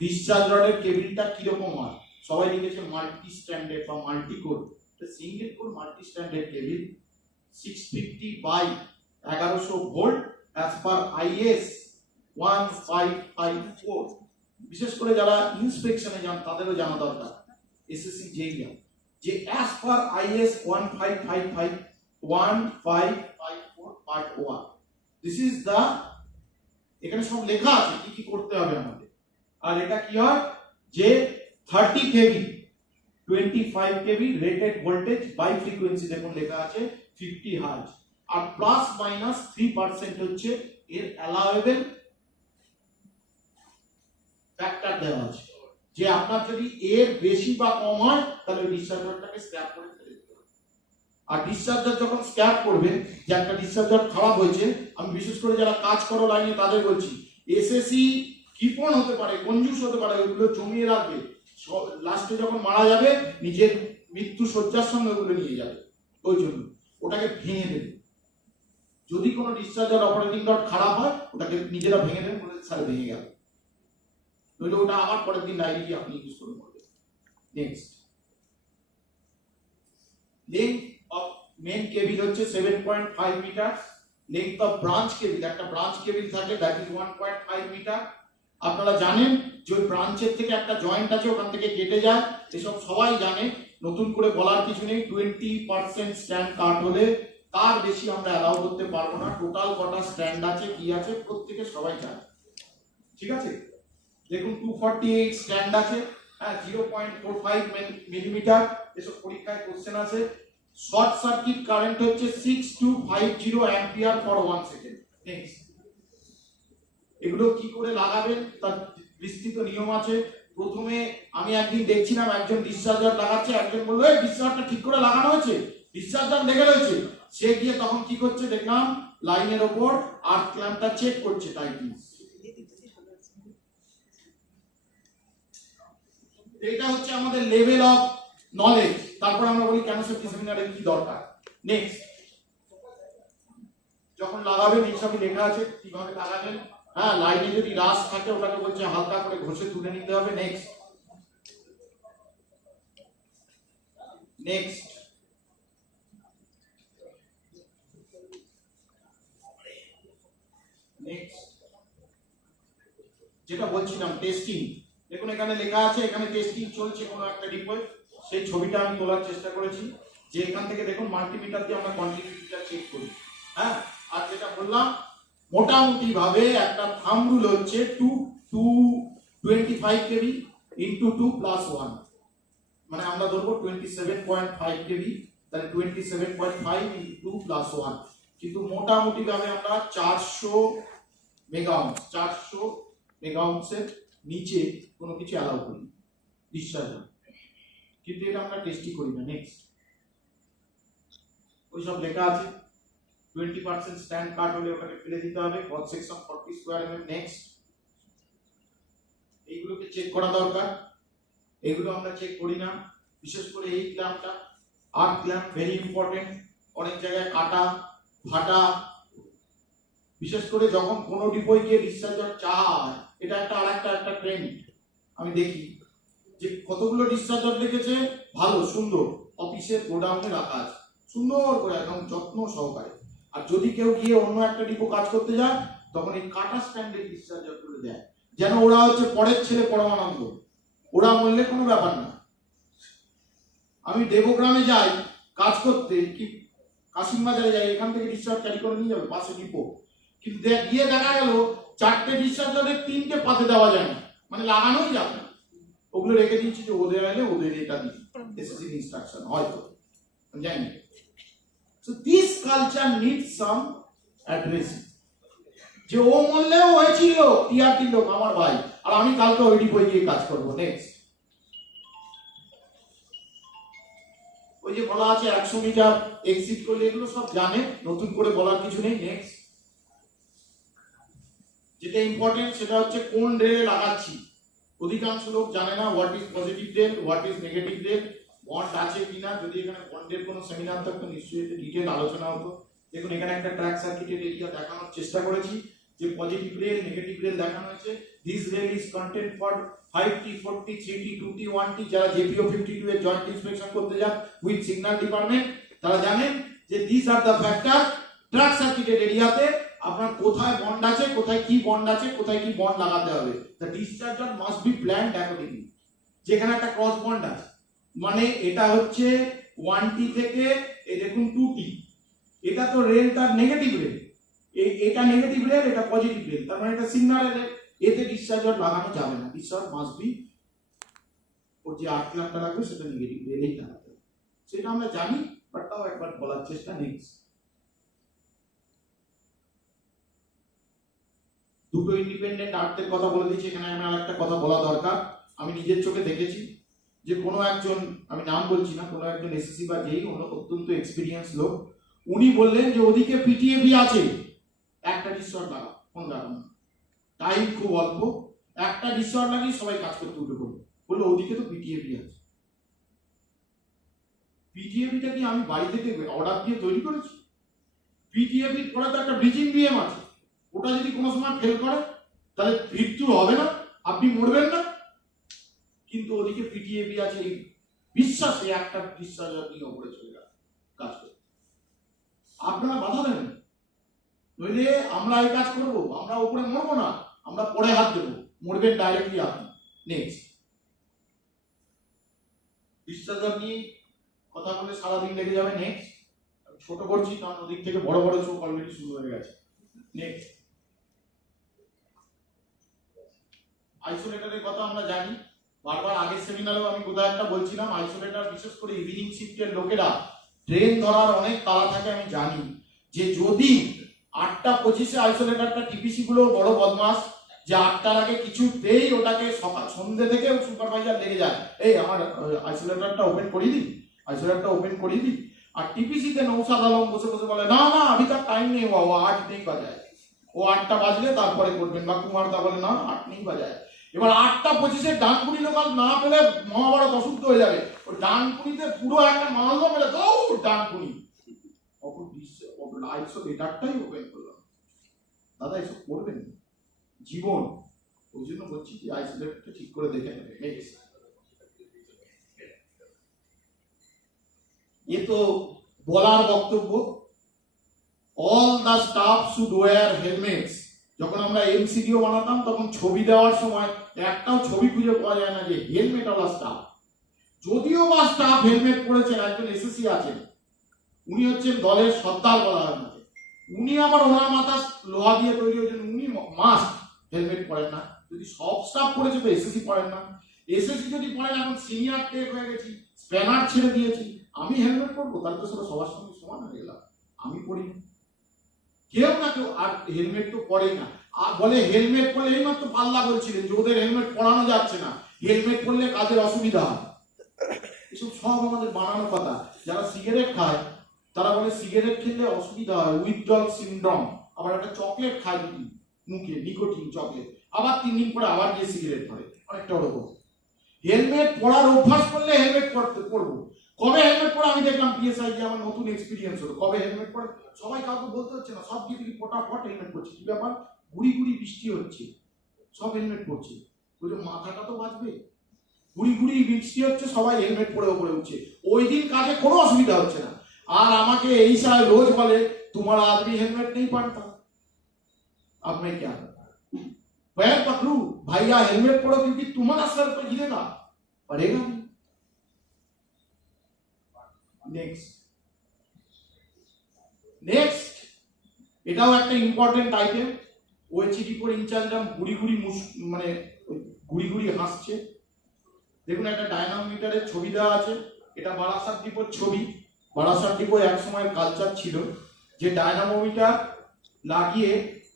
ডিসচার্জ রডের কেবিলটা কিরকম হয়। সবাই লিখেছে মাল্টি স্ট্যান্ডার্ড বা multi core. Single core multi standard cable 650 by 1100 volt as per IS 1554। বিশেষ করে যারা ইন্সপেকশনে যান তাদেরও জানা দরকার, এসএসসি জেই যে as per IS 1554 part 1, this is the, এখানে সব লেখা আছে কি কি করতে হবে আমাদের। আর এটা কি হয় যে 30 KV 25 KV rated voltage by frequency, দেখুন লেখা আছে 50 হার্জ, আর প্লাস মাইনাস 3% হচ্ছে এর অ্যালাউয়েবল ফ্যাক্টর দেওয়া আছে। যে আপনার যদি এর বেশি বা কম হয় তাহলে ডিসচার্জারটাকে স্ক্র্যাপ করে ফেলে দিতে হবে। আর ডিসচার্জার যখন স্ক্র্যাপ করবেন, যে একটা ডিসচার্জার খারাপ হয়েছে, আমি বিশেষ করে যারা কাজ করো লাইনে তাদের বলছি, এসএসসি কিপন হতে পারে, কনজুস হতে পারে, ওগুলো জমিয়ে রাখবে, লাস্টে যখন মারা যাবে নিজের মৃত্যু শয্যার সঙ্গে ওগুলো নিয়ে যাবে। ওই জন্য ওটাকে ভেঙে দেবে। যদি কোনো ডিসচার্জার অপারেটিং রড খারাপ হয় ওটাকে নিজেরা ভেঙে দেবেন, বলে স্যার ভেঙে গেল, নইলে ওটা আবার পরের দিন ডাইরেক্টলি আপনি ইউজ করে করবেন। নেক্সট, লেন্থ অফ মেন কেবল হচ্ছে 7.5 মিটার। লেন্থ অফ ব্রাঞ্চ কেবল, একটা ব্রাঞ্চ কেবল থাকে, দ্যাট ইজ 1.5 মিটার। আপনারা জানেন যে ব্রাঞ্চের থেকে একটা জয়েন্ট আছে, ওখান থেকে কেটে যায়, এসব সবাই জানে, নতুন করে বলার কিছু নেই। 20% স্ট্যান্ড কাট হলে তার বেশি আমরা অ্যালাউ করতে পারবো না। টোটাল কটা স্ট্যান্ড আছে কি আছে প্রত্যেকে সবাই জানে, ঠিক আছে। দেখুন 248 স্ট্যান্ড আছে, হ্যাঁ, 0.45 মিলিমিটার, এসব পরীক্ষায় কোশ্চেন আছে। শর্ট সার্কিট কারেন্ট হচ্ছে 6250 অ্যাম্পিয়ার ফর 1 সেকেন্ড। নেক্সট, এগুলো কি করে লাগাবেন তার বিস্তৃত নিয়ম আছে। প্রথমে আমি একদিন দেখছিলাম একজন ডিসচার্জার লাগাচ্ছে, একজন বললো এই ডিসচার্জারটা ঠিক করে লাগানো হয়েছে, ডিসচার্জার লেগে রয়েছে। সে গিয়ে তখন কি করছে দেখলাম, লাইনের ওপর আর্থ ক্ল্যাম্পটা চেক করছে টাইটলি। এটা হচ্ছে আমাদের লেভেল অফ নলেজ। তারপর আমরা বলি কেন সেফটি সেমিনারে কি দরকার। নেক্সট, যখন লাগাবেন এইসবই লেখা আছে কিভাবে লাগাবেন। হ্যাঁ, লাইনে যদি রাস থাকে ওটাকে বলছে হালকা করে ঘষে তুলে নিতে হবে। নেক্সট নেক্সট নেক্সট যেটা বলছিলাম টেস্টিং। দেখুন এখানে লেখা আছে, এখানে টেস্টিং চলছে কোনো একটা ডিপোয়, সেই ছবিটা আমি তোলার চেষ্টা করেছি। যে এখান থেকে দেখুন মাল্টিমিটার দিয়ে আমরা কন্টিনিউটিটা চেক করি। হ্যাঁ, আর যেটা বললাম মোটামুটি ভাবে একটা থাম্ব রুল হচ্ছে 25 কেভি ইনটু 2 প্লাস 1, মানে আমরা ধরবো 27.5 কেভি, তাহলে 27.5 ইনটু 2 প্লাস 1, কিন্তু মোটামুটি ভাবে আমরা 400 মেগাওয়াটের নিচে কোনো কিছু অ্যালাউ করি ডিসচার্জ, কিন্তু এটা আমরা টেস্টই করি না। নেক্সট ওইসব লেখা আছে 20% স্ট্যান্ড কাট হলে ওটাকে ফেলে দিতে হবে, cross section 40 square mm। Next এইগুলোকে চেক করা দরকার, এগুলো আমরা চেক করি না, বিশেষ করে এই ক্ল্যাম্পটা, আর্ক ক্ল্যাম্প ভেরি ইম্পর্টেন্ট। অনেক জায়গায় কাটা ফাটা, বিশেষ করে যখন কোনো ডিপোয় গিয়ে ডিসচার্জার চায়, এটা একটা ট্রেন্ড আমি দেখি যে কতগুলো ডিসচার্জার লিখেছে ভালো সুন্দর অফিসের গোডাউনে রাখা আছে সুন্দর করে একদম যত্ন সহকারে, আর যদি কেউ গিয়ে অন্য একটা ডিপো কাজ করতে যায় তখন এই কাটা স্ট্যান্ডে ডিসচার্জার করে দেয়, যেন ওরা হচ্ছে পরের ছেলে পরমানন্দ, ওরা বললে কোনো ব্যাপার না। আমি দেবগ্রামে যাই কাজ করতে, কি কাশিমবাজারে যাই, এখান থেকে ডিসচার্জ ক্যারি করে নিয়ে যাবে পাশে ডিপো, কিন্তু গিয়ে দেখা গেল 4টে ডিসচার্জারের 3টে পাতে দেওয়া যায় না, মানে লাগানোই যাবে না, ওগুলো রেখে দিচ্ছি যে ওদের আইলে ওদের এটা দিই এসএসসি ইনস্ট্রাকশন হয়তো জানি। So this culture needs some addressing, যে ও মরলেও হয়েছিল টিআরটি লোক আমার ভাই, আর আমি কালকে ওই ডিপোয় গিয়ে কাজ করবো। নেক্সট ওই যে বলা আছে 100 মিটার এক্সিট করলে, এগুলো সব জানে, নতুন করে বলার কিছু নেই। নেক্সট যেটা ইম্পর্টেন্ট সেটা হচ্ছে কোন রেলে লাগাচ্ছি, অধিকাংশ লোক জানে না what is positive rail, what is negative rail, bond আছে কিনা, যদি এখানে বন্ডের কোনো সেমিনার থাকতো নিশ্চয়ই এতে ডিটেইল আলোচনা হতো। দেখুন এখানে একটা ট্র্যাক সার্কিটের এরিয়া দেখানোর চেষ্টা করেছি, যে পজিটিভ রেল নেগেটিভ রেল দেখানো হয়েছে। This rail is content for 5T 4T 3T 2T 1T, যারা জেপিও 52 এর জয়েন্ট ইন্সপেকশন করতে যান উইথ সিগন্যাল ডিপার্টমেন্ট তারা জানেন যে this are the factor track সার্কিটের এরিয়াতে আপনার কোথায় বন্ড আছে, কোথায় কি বন্ড আছে, কোথায় কি বন্ড লাগাতে হবে। The discharger must be planned accordingly. যেখানে একটা ক্রস বন্ড আছে মানে এটা হচ্ছে 1T থেকে এই দেখুন 2T, এটা তো রেল তার নেগেটিভ রেল, এটা নেগেটিভ রেল এটা পজিটিভ রেল, তার মানে এটা সিগন্যাল রেল, এতে ডিসচার্জার লাগানো যাবে না। ডিসচার্জ মাস্ট বি ওর যে আর্ক ল্যাম্পটা লাগবে সেটা নেগেটিভ রেলেই লাগাতে হবে, সেটা আমরা জানি, বাট তাও একবার বলার চেষ্টা। নেক্সট দুটো ইন্ডিপেন্ডেন্ট আর্টের কথা বলে দিচ্ছি, এখানে আমি আরেকটা কথা বলা দরকার। আমি নিজের চোখে দেখেছি যে কোনো একজন, আমি নাম বলছি না, কোনো একজন এসএসসি বা যেই অত্যন্ত এক্সপিরিয়েন্স লোক, উনি বললেন যে ওদিকে পিটিএবি আছে, একটা ডিসচার্জ লাগা, কোন কারণ টাইম খুব অল্প, একটা ডিসচার্জ লাগিয়ে সবাই কাজ করতে উঠে পড়লো, বললো ওদিকে তো পিটিএবি আছে। পিটিএবিটা কি আমি বাড়ি থেকে অর্ডার দিয়ে তৈরি করেছি? পিটিএবির পরে তো একটা ব্রিজিং বিএম আছে, ওটা যদি কোনো সময় ফেল করে তাহলে মৃত্যু হবে না, আপনি মরবেন না, কিন্তু ওদিকে পিটিএবি আছে এই বিশ্বাসে একটা ডিসচার্জার নিয়ে ওপরে চলে গেল কাজ করতে। আপনারা বাধা দেবেন, নইলে আমরা এই কাজ করবো, আমরা উপরে মরবো না, আমরা পরে হাত দেবো, মরবেন ডাইরেক্টলি আপনি। নেক্সট ডিসচার্জার নিয়ে কথা বলে সারাদিন লেগে যাবে। নেক্সট ছোট করছি কারণ ওদিক থেকে বড় বড় চোখ অলরেডি শুরু হয়ে গেছে। নেক্সট আইসোলেটরের কথা আমরা জানি, বারবার আগের সেমিনারেও আমি কোথাও একটা বলছিলাম, আইসোলেটর বিশেষ করে ইভিনিং শিফটের লোকেরা ট্রেন ধরার অনেক তাড়া থাকে, আমি জানি যে যদি 8:25 আইসোলেটরটা টিপিসি গুলো বড় বদমাস, যে 8টার আগে কিছুতেই ওটাকে সকাল সন্ধ্যে থেকে সুপারভাইজার লেগে যায়, এই আমার আইসোলেটরটা ওপেন করিয়ে দিই, আইসোলেটরটা ওপেন করিয়ে দিই, আর টিপিসিতে নৌসাদ আলম বসে বসে বলে না না अभी तक टाइम नहीं हुआ, वो 8 नहीं बजा है, ও 8টা বাজলে তারপরে করবেন, বা কুমার দা বলে না 8 नहीं बजा है। এবার 8:25 ডানকুনি লোকাল না পেলে মহাভারত অশুদ্ধ হয়ে যাবে, ও ডানকুনিতে পুরো একটা মালদা মেরে দৌড় ডানকুনি, আইসো লেটারটাই ওপেন করলাম, দাদা এসব করবেন না। জীবন, ওই জন্য বলছি যে আইসো লেটারটা ঠিক করে দেখে নেবে। এ তো বলার বক্তব্য। All the staff should wear helmets. যখন আমরা এমসিডিও বানাতাম তখন ছবি দেওয়ার সময় একটাও ছবি খুঁজে পাওয়া যায় না যে হেলমেট ওয়ালা স্টাফ। যদিও বা স্টাফ হেলমেট পরেছেন, একজন এসএসসি আছেন, উনি হচ্ছেন দলের সর্দার বলা হয় না, উনি আবার ওনার মাথা লোহা দিয়ে তৈরি হয়েছেন, উনি মাস্ট হেলমেট পরেন না। যদি সব স্টাফ পড়েছে তো এসএসসি পরেন না। এসএসসি যদি পড়েন, এখন সিনিয়র টেক হয়ে গেছি, স্প্যানার ছেড়ে দিয়েছি, আমি হেলমেট পরবো? তাহলে তো সেটা সবার সঙ্গে সমান হয়ে গেলাম। আমি পড়ি না, কেউ না কেউ আর হেলমেট তো পরেই না। আর বলে হেলমেট পরলে, এই মাত্র পাল্লা বলছিলেন যে ওদের হেলমেট পরানো যাচ্ছে না, হেলমেট পরলে কাজের অসুবিধা হয়। এসব সব আমাদের বানানো কথা। যারা সিগারেট খায় তারা বলে সিগারেট খেলে অসুবিধা হয়, উইথড্রল সিনড্রোম। আবার একটা চকলেট খায় দুটি মুখে, নিকোটিন চকলেট, আবার 3 দিন পরে আবার গিয়ে সিগারেট ধরে, অনেকটা ওরকম। হেলমেট পরার অভ্যাস করলে হেলমেট পরবো। কবে হেলমেট পরে আমি দেখলাম পিএসআই যে আমার নতুন এক্সপিরিয়েন্স হলো। কবে হেলমেট পরে সবাই কাউকে বলতে হচ্ছে না, সব দিকে ফটাফট হেলমেট পরছে। কি ব্যাপার, গুড়ি গুড়ি বৃষ্টি হচ্ছে, সব হেলমেট পরছে, বলছে মাথাটা তো বাঁচবে। গুড়ি গুড়ি বৃষ্টি হচ্ছে, সবাই হেলমেট পরে উপরে উঠছে, ওই দিন কাজে কোনো অসুবিধা হচ্ছে না। আর আমাকে এই সাহেব রোজ বলে তোমার आदमी हेलमेट नहीं पहनता, अब मैं क्या करूं? पैर पकड़ू भैया, हेलमेट पड़ो क्योंकि तुम्हारा सर पर गिरेगा, पड़ेगा नहीं। नेक्स्ट এটাও একটা ইম্পর্টেন্ট আইটেম। ওএইচডি পর ইনচার্জরাম গুড়ি গুড়ি মানে গুড়ি গুড়ি হাসছে। দেখুন একটা ডায়নামোমিটারের ছবি দেওয়া আছে, এটা বারাসাত ডিপোর ছবি। বারাসাত ডিপো এক সময় কালচার ছিল যে ডায়নামোমিটার লাগিয়ে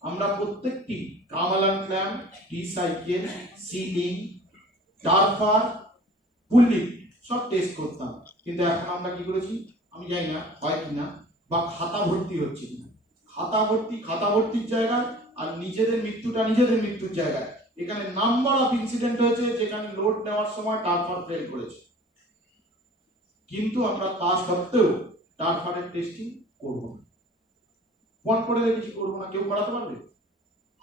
আমরা প্রত্যেকটি কামালান ক্ল্যাম্প, টি সাইকেল, সিলিং, টারফার, পুল্লি সব টেস্ট করতাম। কিন্তু এখন আমরা কি করেছি আমি জানি না, হয় কিনা, বা খাতা ভর্তি হচ্ছে কিনা, খাতা ভর্তির জায়গায় আর নিজেদের মৃত্যুর জায়গায়। এখানে নাম্বার অফ ইনসিডেন্ট হয়েছে যেখানে লোড নেওয়ার সময় টারফার ফেল করেছে, কিন্তু আমরা তা সত্ত্বেও টারফারের টেস্টিং করব না, ফোন করে রেখেছি, করবো না। কেউ করাতে পারবে?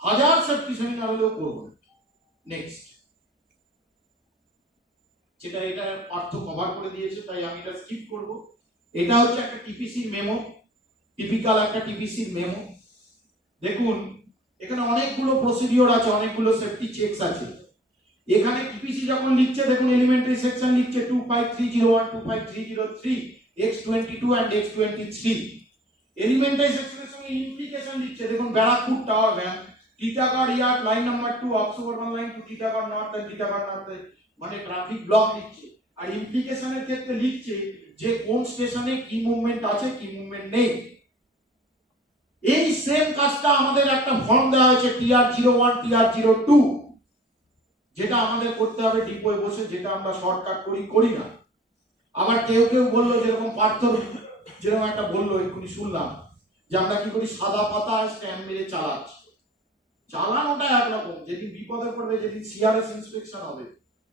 1000 সেফটি সেমিনার হলেও করবো না। নেক্সট, যেটা এটা অর্থ কভার করে দিয়েছে তাই আমি এটা স্কিপ করব। এটা হচ্ছে একটা টিপিসির মেমো, টিপিক্যাল একটা টিপিসির মেমো। দেখুন এখানে অনেকগুলো প্রসিডিওর আছে, অনেকগুলো সেফটি চেকস আছে। এখানে টিপিসি যখন লিখছে, দেখুন এলিমেন্টারি সেকশন লিখছে 25301, 25303, X22 and X23। এলিমেন্টারি সেকশনের সঙ্গে ইমপ্লিকেশন লিখছে, দেখুন Barrackpore tower van, Titagarh yard line number 2 of suburban line to Titagarh north end Titagarh north, মানে ট্রাফিক ব্লক লিখছে। আর ইমপ্লিকেশনের ক্ষেত্রে লিখছে যে কোন স্টেশনে কি মুভমেন্ট আছে, কি মুভমেন্ট নেই। এই সেম কাজটা আমাদের একটা ফর্ম দেওয়া হয়েছে TR01, TR02, যেটা আমাদের করতে হবে ডিপোয়ে বসে, যেটা আমরা শর্টকাট করি না। আবার কেউ বললো, যেরকম পার্থ যেরকম একটা বললো এক্ষুনি শুনলাম, যে আমরা কি করি সাদা পাতা আর স্ট্যাম্প মেরে চালাচ্ছি। চালানোটা একরকম, যেদিন বিপদে পড়বে, যেদিন সিআরএস ইন্সপেকশন হবে,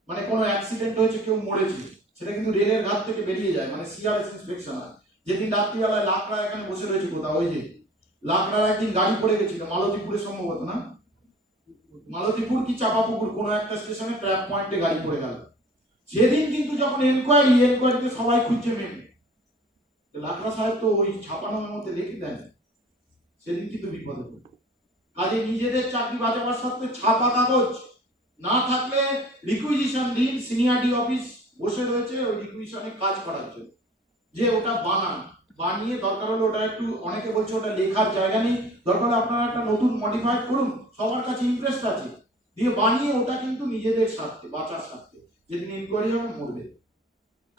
মানে কোনো অ্যাক্সিডেন্ট হয়েছে, কেউ মরেছে, সেটা কিন্তু রেলের ঘাট থেকে বেরিয়ে যায়, মানে সিআরএস ইন্সপেকশন হয়। যেদিন রাত্রিবেলায় লাকড়া এখানে বসে রয়েছে কোথাও, ওই যে লাকড়ার একদিন গাড়ি পড়ে গেছিল মালতীপুরে সম্ভবত, না মালতীপুর কি চাপাপুকুর কোনো একটা স্টেশনে ট্র্যাপ পয়েন্টে গাড়ি পড়ে গেল। সেদিন কিন্তু যখন এনকোয়ারিতে সবাই খুঁজছে মেন, লাকড়া সাহেব তো ওই ছাপানোর মধ্যে লিখে দেন, সেদিন কিন্তু বিপদে পড়ে। কাজে নিজেদের চাকরি বাঁচাবার সত্ত্বে ছাপা কাগজ না থাকলে রিকুইজিশন দিন। সিনিয়র ডি অফিস বসে রয়েছে ওই রিকুইজিশনে কাজ করার জন্য, যে ওটা বানিয়ে দরকার হলে ওটা একটু, অনেকে বলছে ওটা লেখার জায়গা নেই, দরকার হলে আপনারা একটা নতুন মডিফাইড করুন, সবার কাছে ইন্টারেস্ট আছে, দিয়ে বানিয়ে ওটা কিন্তু নিজেদের স্বার্থে, বাঁচার স্বার্থে, যেদিন ইনকোয়ারি হবে মরবে।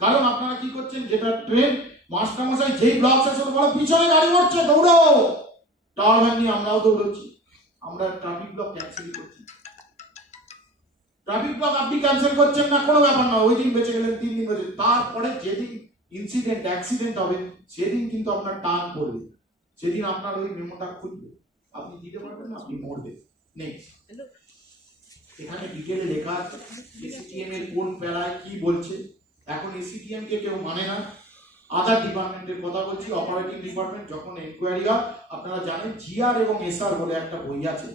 কারণ আপনারা কি করছেন, যেটা ট্রেন মাস্টারমশাই যেই ব্লক শেষ হলো বলো পিছনে গাড়ি মরছে, দৌড়ো, টাওয়ার ভ্যান নিয়ে আমরাও দৌড়চ্ছি, আমরা ট্রাফিক ব্লক ক্যান্সেল করছি। ট্রাফিক ব্লক আপনি ক্যান্সেল করছেন না, কোনো ব্যাপার না, ওই দিন বেঁচে গেলেন, 3 দিন বেঁচে, তারপরে যেদিন অ্যাক্সিডেন্ট হবে সেদিন কিন্তু আপনার টান পড়বে, সেদিন আপনার ওই মেমোটা খুঁজবে, আপনি দিতে পারবেন না, আপনি মরবেন। নেক্সট, এখানে ডিটেইলে লেখা আছে এসিটিএম এর কোন প্যারায় কি বলছে। এখন এসিটিএম কে কেউ মানে না, আদার ডিপার্টমেন্টের কথা বলছি, অপারেটিং ডিপার্টমেন্ট যখন এনকোয়ারি হয়, আপনারা জানেন জিআর এবং এসআর বলে একটা বই আছে,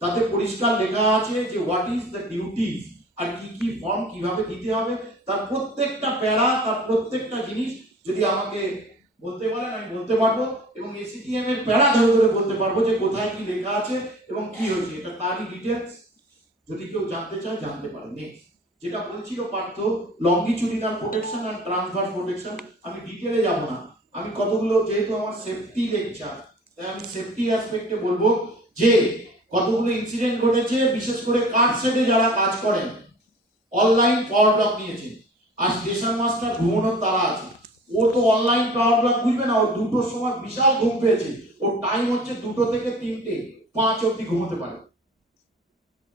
তাতে পরিষ্কার লেখা আছে যে হোয়াট ইজ দ্য ডিউটিজ আর কি কি ফর্ম কিভাবে দিতে হবে, তার প্রত্যেকটা প্যারা, তার প্রত্যেকটা জিনিস যদি আমাকে বলতে পারেন আমি বলতে পারবো, এবং এসিটিএম এর প্যারা ধরে ধরে বলতে পারবো যে কোথায় কি লেখা আছে এবং কি হয়েছে, এটা তারই ডিটেলস। যদি কেউ জানতে চায় জানতে পারে। নেক্সট যেটা বলছিল Partha, longitudinal protection and transverse protection, আমি ডিটেলে যাব না, আমি কতগুলো, যেহেতু আমার সেফটি লেকচার তাই আমি সেফটি অ্যাসপেক্টে বলবো যে কতগুলো ইনসিডেন্ট ঘটেছে, বিশেষ করে কার্ড সেটে যারা কাজ করেন, অনলাইন পাওয়ার ব্লক নিয়েছে, আর স্টেশন মাস্টার ঘুমানোর তারা আছে, ও তো অনলাইন পাওয়ার ব্লক বুঝবে না, ও 2টোর সময় বিশাল ঘুম পেয়েছে, ওর টাইম হচ্ছে 2টো থেকে 3টে 5 অবধি ঘুমোতে পারে,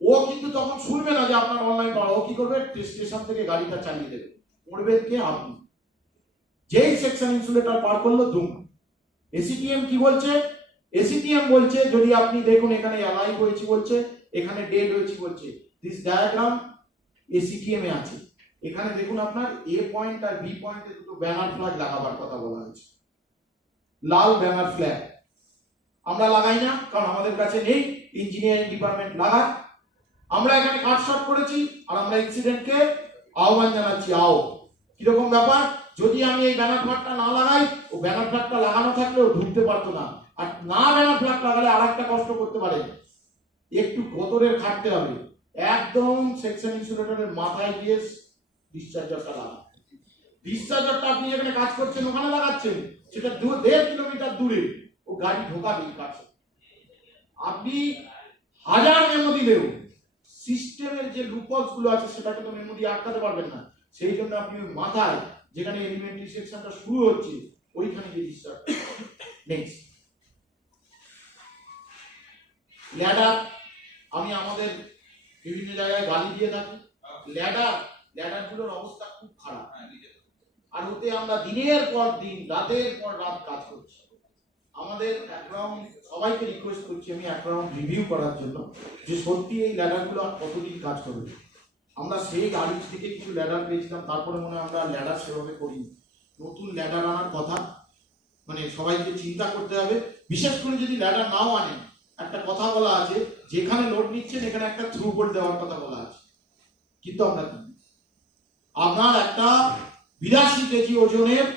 ও কিন্তু তখন শুনবে না যে আপনার অনলাইন পাওয়ার, ও কি করবে, স্টেশন থেকে গাড়িটা চালিয়ে দেবে, পড়বে কে, আপনি। যেই সেকশন ইনসুলেটর পার করলো ধুম। এসিটিএম কি বলছে, এসিটিএম বলছে যদি আপনি দেখুন এখানে অ্যালাইভ হয়েছে বলছে, এখানে ডেড হয়েছে বলছে, দিস ডায়াগ্রাম এসিটিএম এ আছে, এখানে দেখুন আপনার এ পয়েন্ট আর বি পয়েন্টে দুটো ব্যানার ফ্ল্যাগ লাগাবার কথা বলা হয়েছে, লাল ব্যানার ফ্ল্যাগ আমরা লাগাই না, কারণ আমাদের কাছে নেই, ইঞ্জিনিয়ারিং ডিপার্টমেন্ট লাগায়। আমরা এখানে কাট শট করেছি আর আমরা ইনসিডেন্টকে আহ্বান জানাচ্ছি, আও কিরকম ব্যাপার, যদি আমি এই ব্যানার ফ্ল্যাগটা না লাগাই, ও ব্যানার ফ্ল্যাগটা লাগানো থাকলে ও ঢুকতে পারতো না, আর না ব্যানার ফ্ল্যাগ লাগালে আরেকটা কষ্ট করতে পারে, একটু গতরের খাটতে হবে, একদম সেকশন ইনসুলেটরের মাথায় গিয়ে ডিসচার্জারটা লাগান, ডিসচার্জারটা আপনি যেখানে কাজ করছেন ওখানে লাগাচ্ছেন, সেটা 1.5 কিলোমিটার দূরে, ও গাড়ি ঢোকাবেই কাছে, আপনি হাজার মেমো দিলেও সিস্টেমের যে লুপহোলস গুলো আছে সেটাকে তো মেমো দিয়ে আটকাতে পারবেন না, সেই জন্য আপনি ওই মাথায় যেখানে এলিমেন্টারি সেকশনটা শুরু হচ্ছে ওইখানে গিয়ে ডিসচার্জ। নেক্সট ল্যাডার, আমি আমাদের বিভিন্ন জায়গায় গালি দিয়ে থাকি, ল্যাডার গুলোর অবস্থা খুব খারাপ, আর ওতে আমরা দিনের পর দিন রাতের পর রাত কাজ করছি। আমাদের অ্যাকাউন্ট সবাইকে রিকোয়েস্ট করছি আমি অ্যাকাউন্ট রিভিউ করার জন্য, যে সত্যি এই ল্যাডারগুলো আর কতদিন কাজ করবে। আমরা সেই গাড়ি থেকে কিছু ল্যাডার পেয়েছিলাম, তারপরে মনে হয় আমরা ল্যাডার সেভাবে করিনি, নতুন ল্যাডার আনার কথা, মানে সবাইকে চিন্তা করতে হবে, বিশেষ করে যদি ল্যাডার নাও আনেন, একটা কথা বলা আছে যেখানে লোড নিচ্ছেন এখানে একটা থ্রু বোল্ট দেওয়ার কথা বলা আছে, কিন্তু আমরা কি, আপনার একটা 82 কেজি ওজনের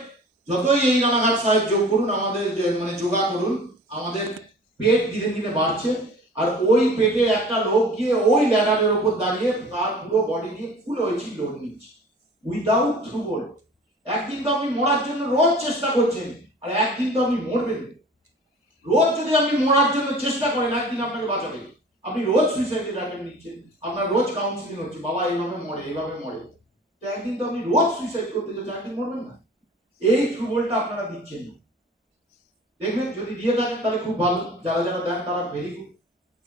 যতই এই রানাঘাট সাহেব যোগ করুন, আমাদের মানে যোগা করুন, আমাদের পেট ধীরে ধীরে বাড়ছে, আর ওই পেটে একটা লোক গিয়ে ওই ল্যাডারের উপর দাঁড়িয়ে তার পুরো বডি দিয়ে ফুল হয়েছে লোড নিচ্ছে উইদাউট থ্রু বোল্ট। একদিন তো আপনি মরার জন্য রোজ চেষ্টা করছেন, আর একদিন তো আপনি মরবেন। রোজ যদি আপনি মরার জন্য চেষ্টা করেন, একদিন আপনাকে বাঁচাবে। আপনি রোজ সুইসাইডের অ্যাটেম্প নিচ্ছেন, আপনার রোজ কাউন্সিলিং হচ্ছে, বাবা এইভাবে মরে এইভাবে মরে, তো একদিন তো আপনি রোজ সুইসাইড করতে যাচ্ছেন, একদিন মরবেন না। এই থ্রু বোল্টটা আপনারা দিচ্ছেন না, দেখবেন যদি দিয়ে থাকেন তাহলে খুব ভালো, যারা যারা দেন তারা ভেরি গুড,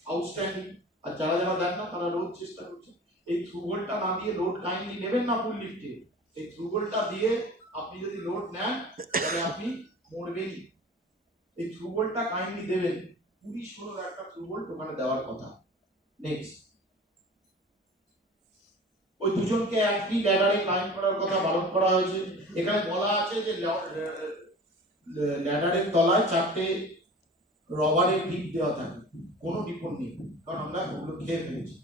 আউটস্ট্যান্ডিং, আর যারা যারা দেন না তারা রোজ চেষ্টা করছেন। এই থ্রু বোল্টটা না দিয়ে লোড কাইন্ডলি নেবেন না ফুল লিফটে, এই থ্রু বোল্টটা দিয়ে আপনি যদি লোড নেন তাহলে আপনি মরবেনই। এই থ্রু বোল্টটা কাইন্ডলি দেবেন, 20-16 একটা থ্রু বোল্ট ওখানে দেওয়ার কথা। নেক্সট ওই দুজনকে একই ল্যাডারে ক্লাইম্ব করার কথা বারণ করা হয়েছে। এখানে বলা আছে যে ল্যাডারের তলায় 4টে রবারের ডিপ দেওয়া থাকে, কোনো ডিপন নেই, কারণ আমরা ওগুলো খেয়ে ফেলেছি,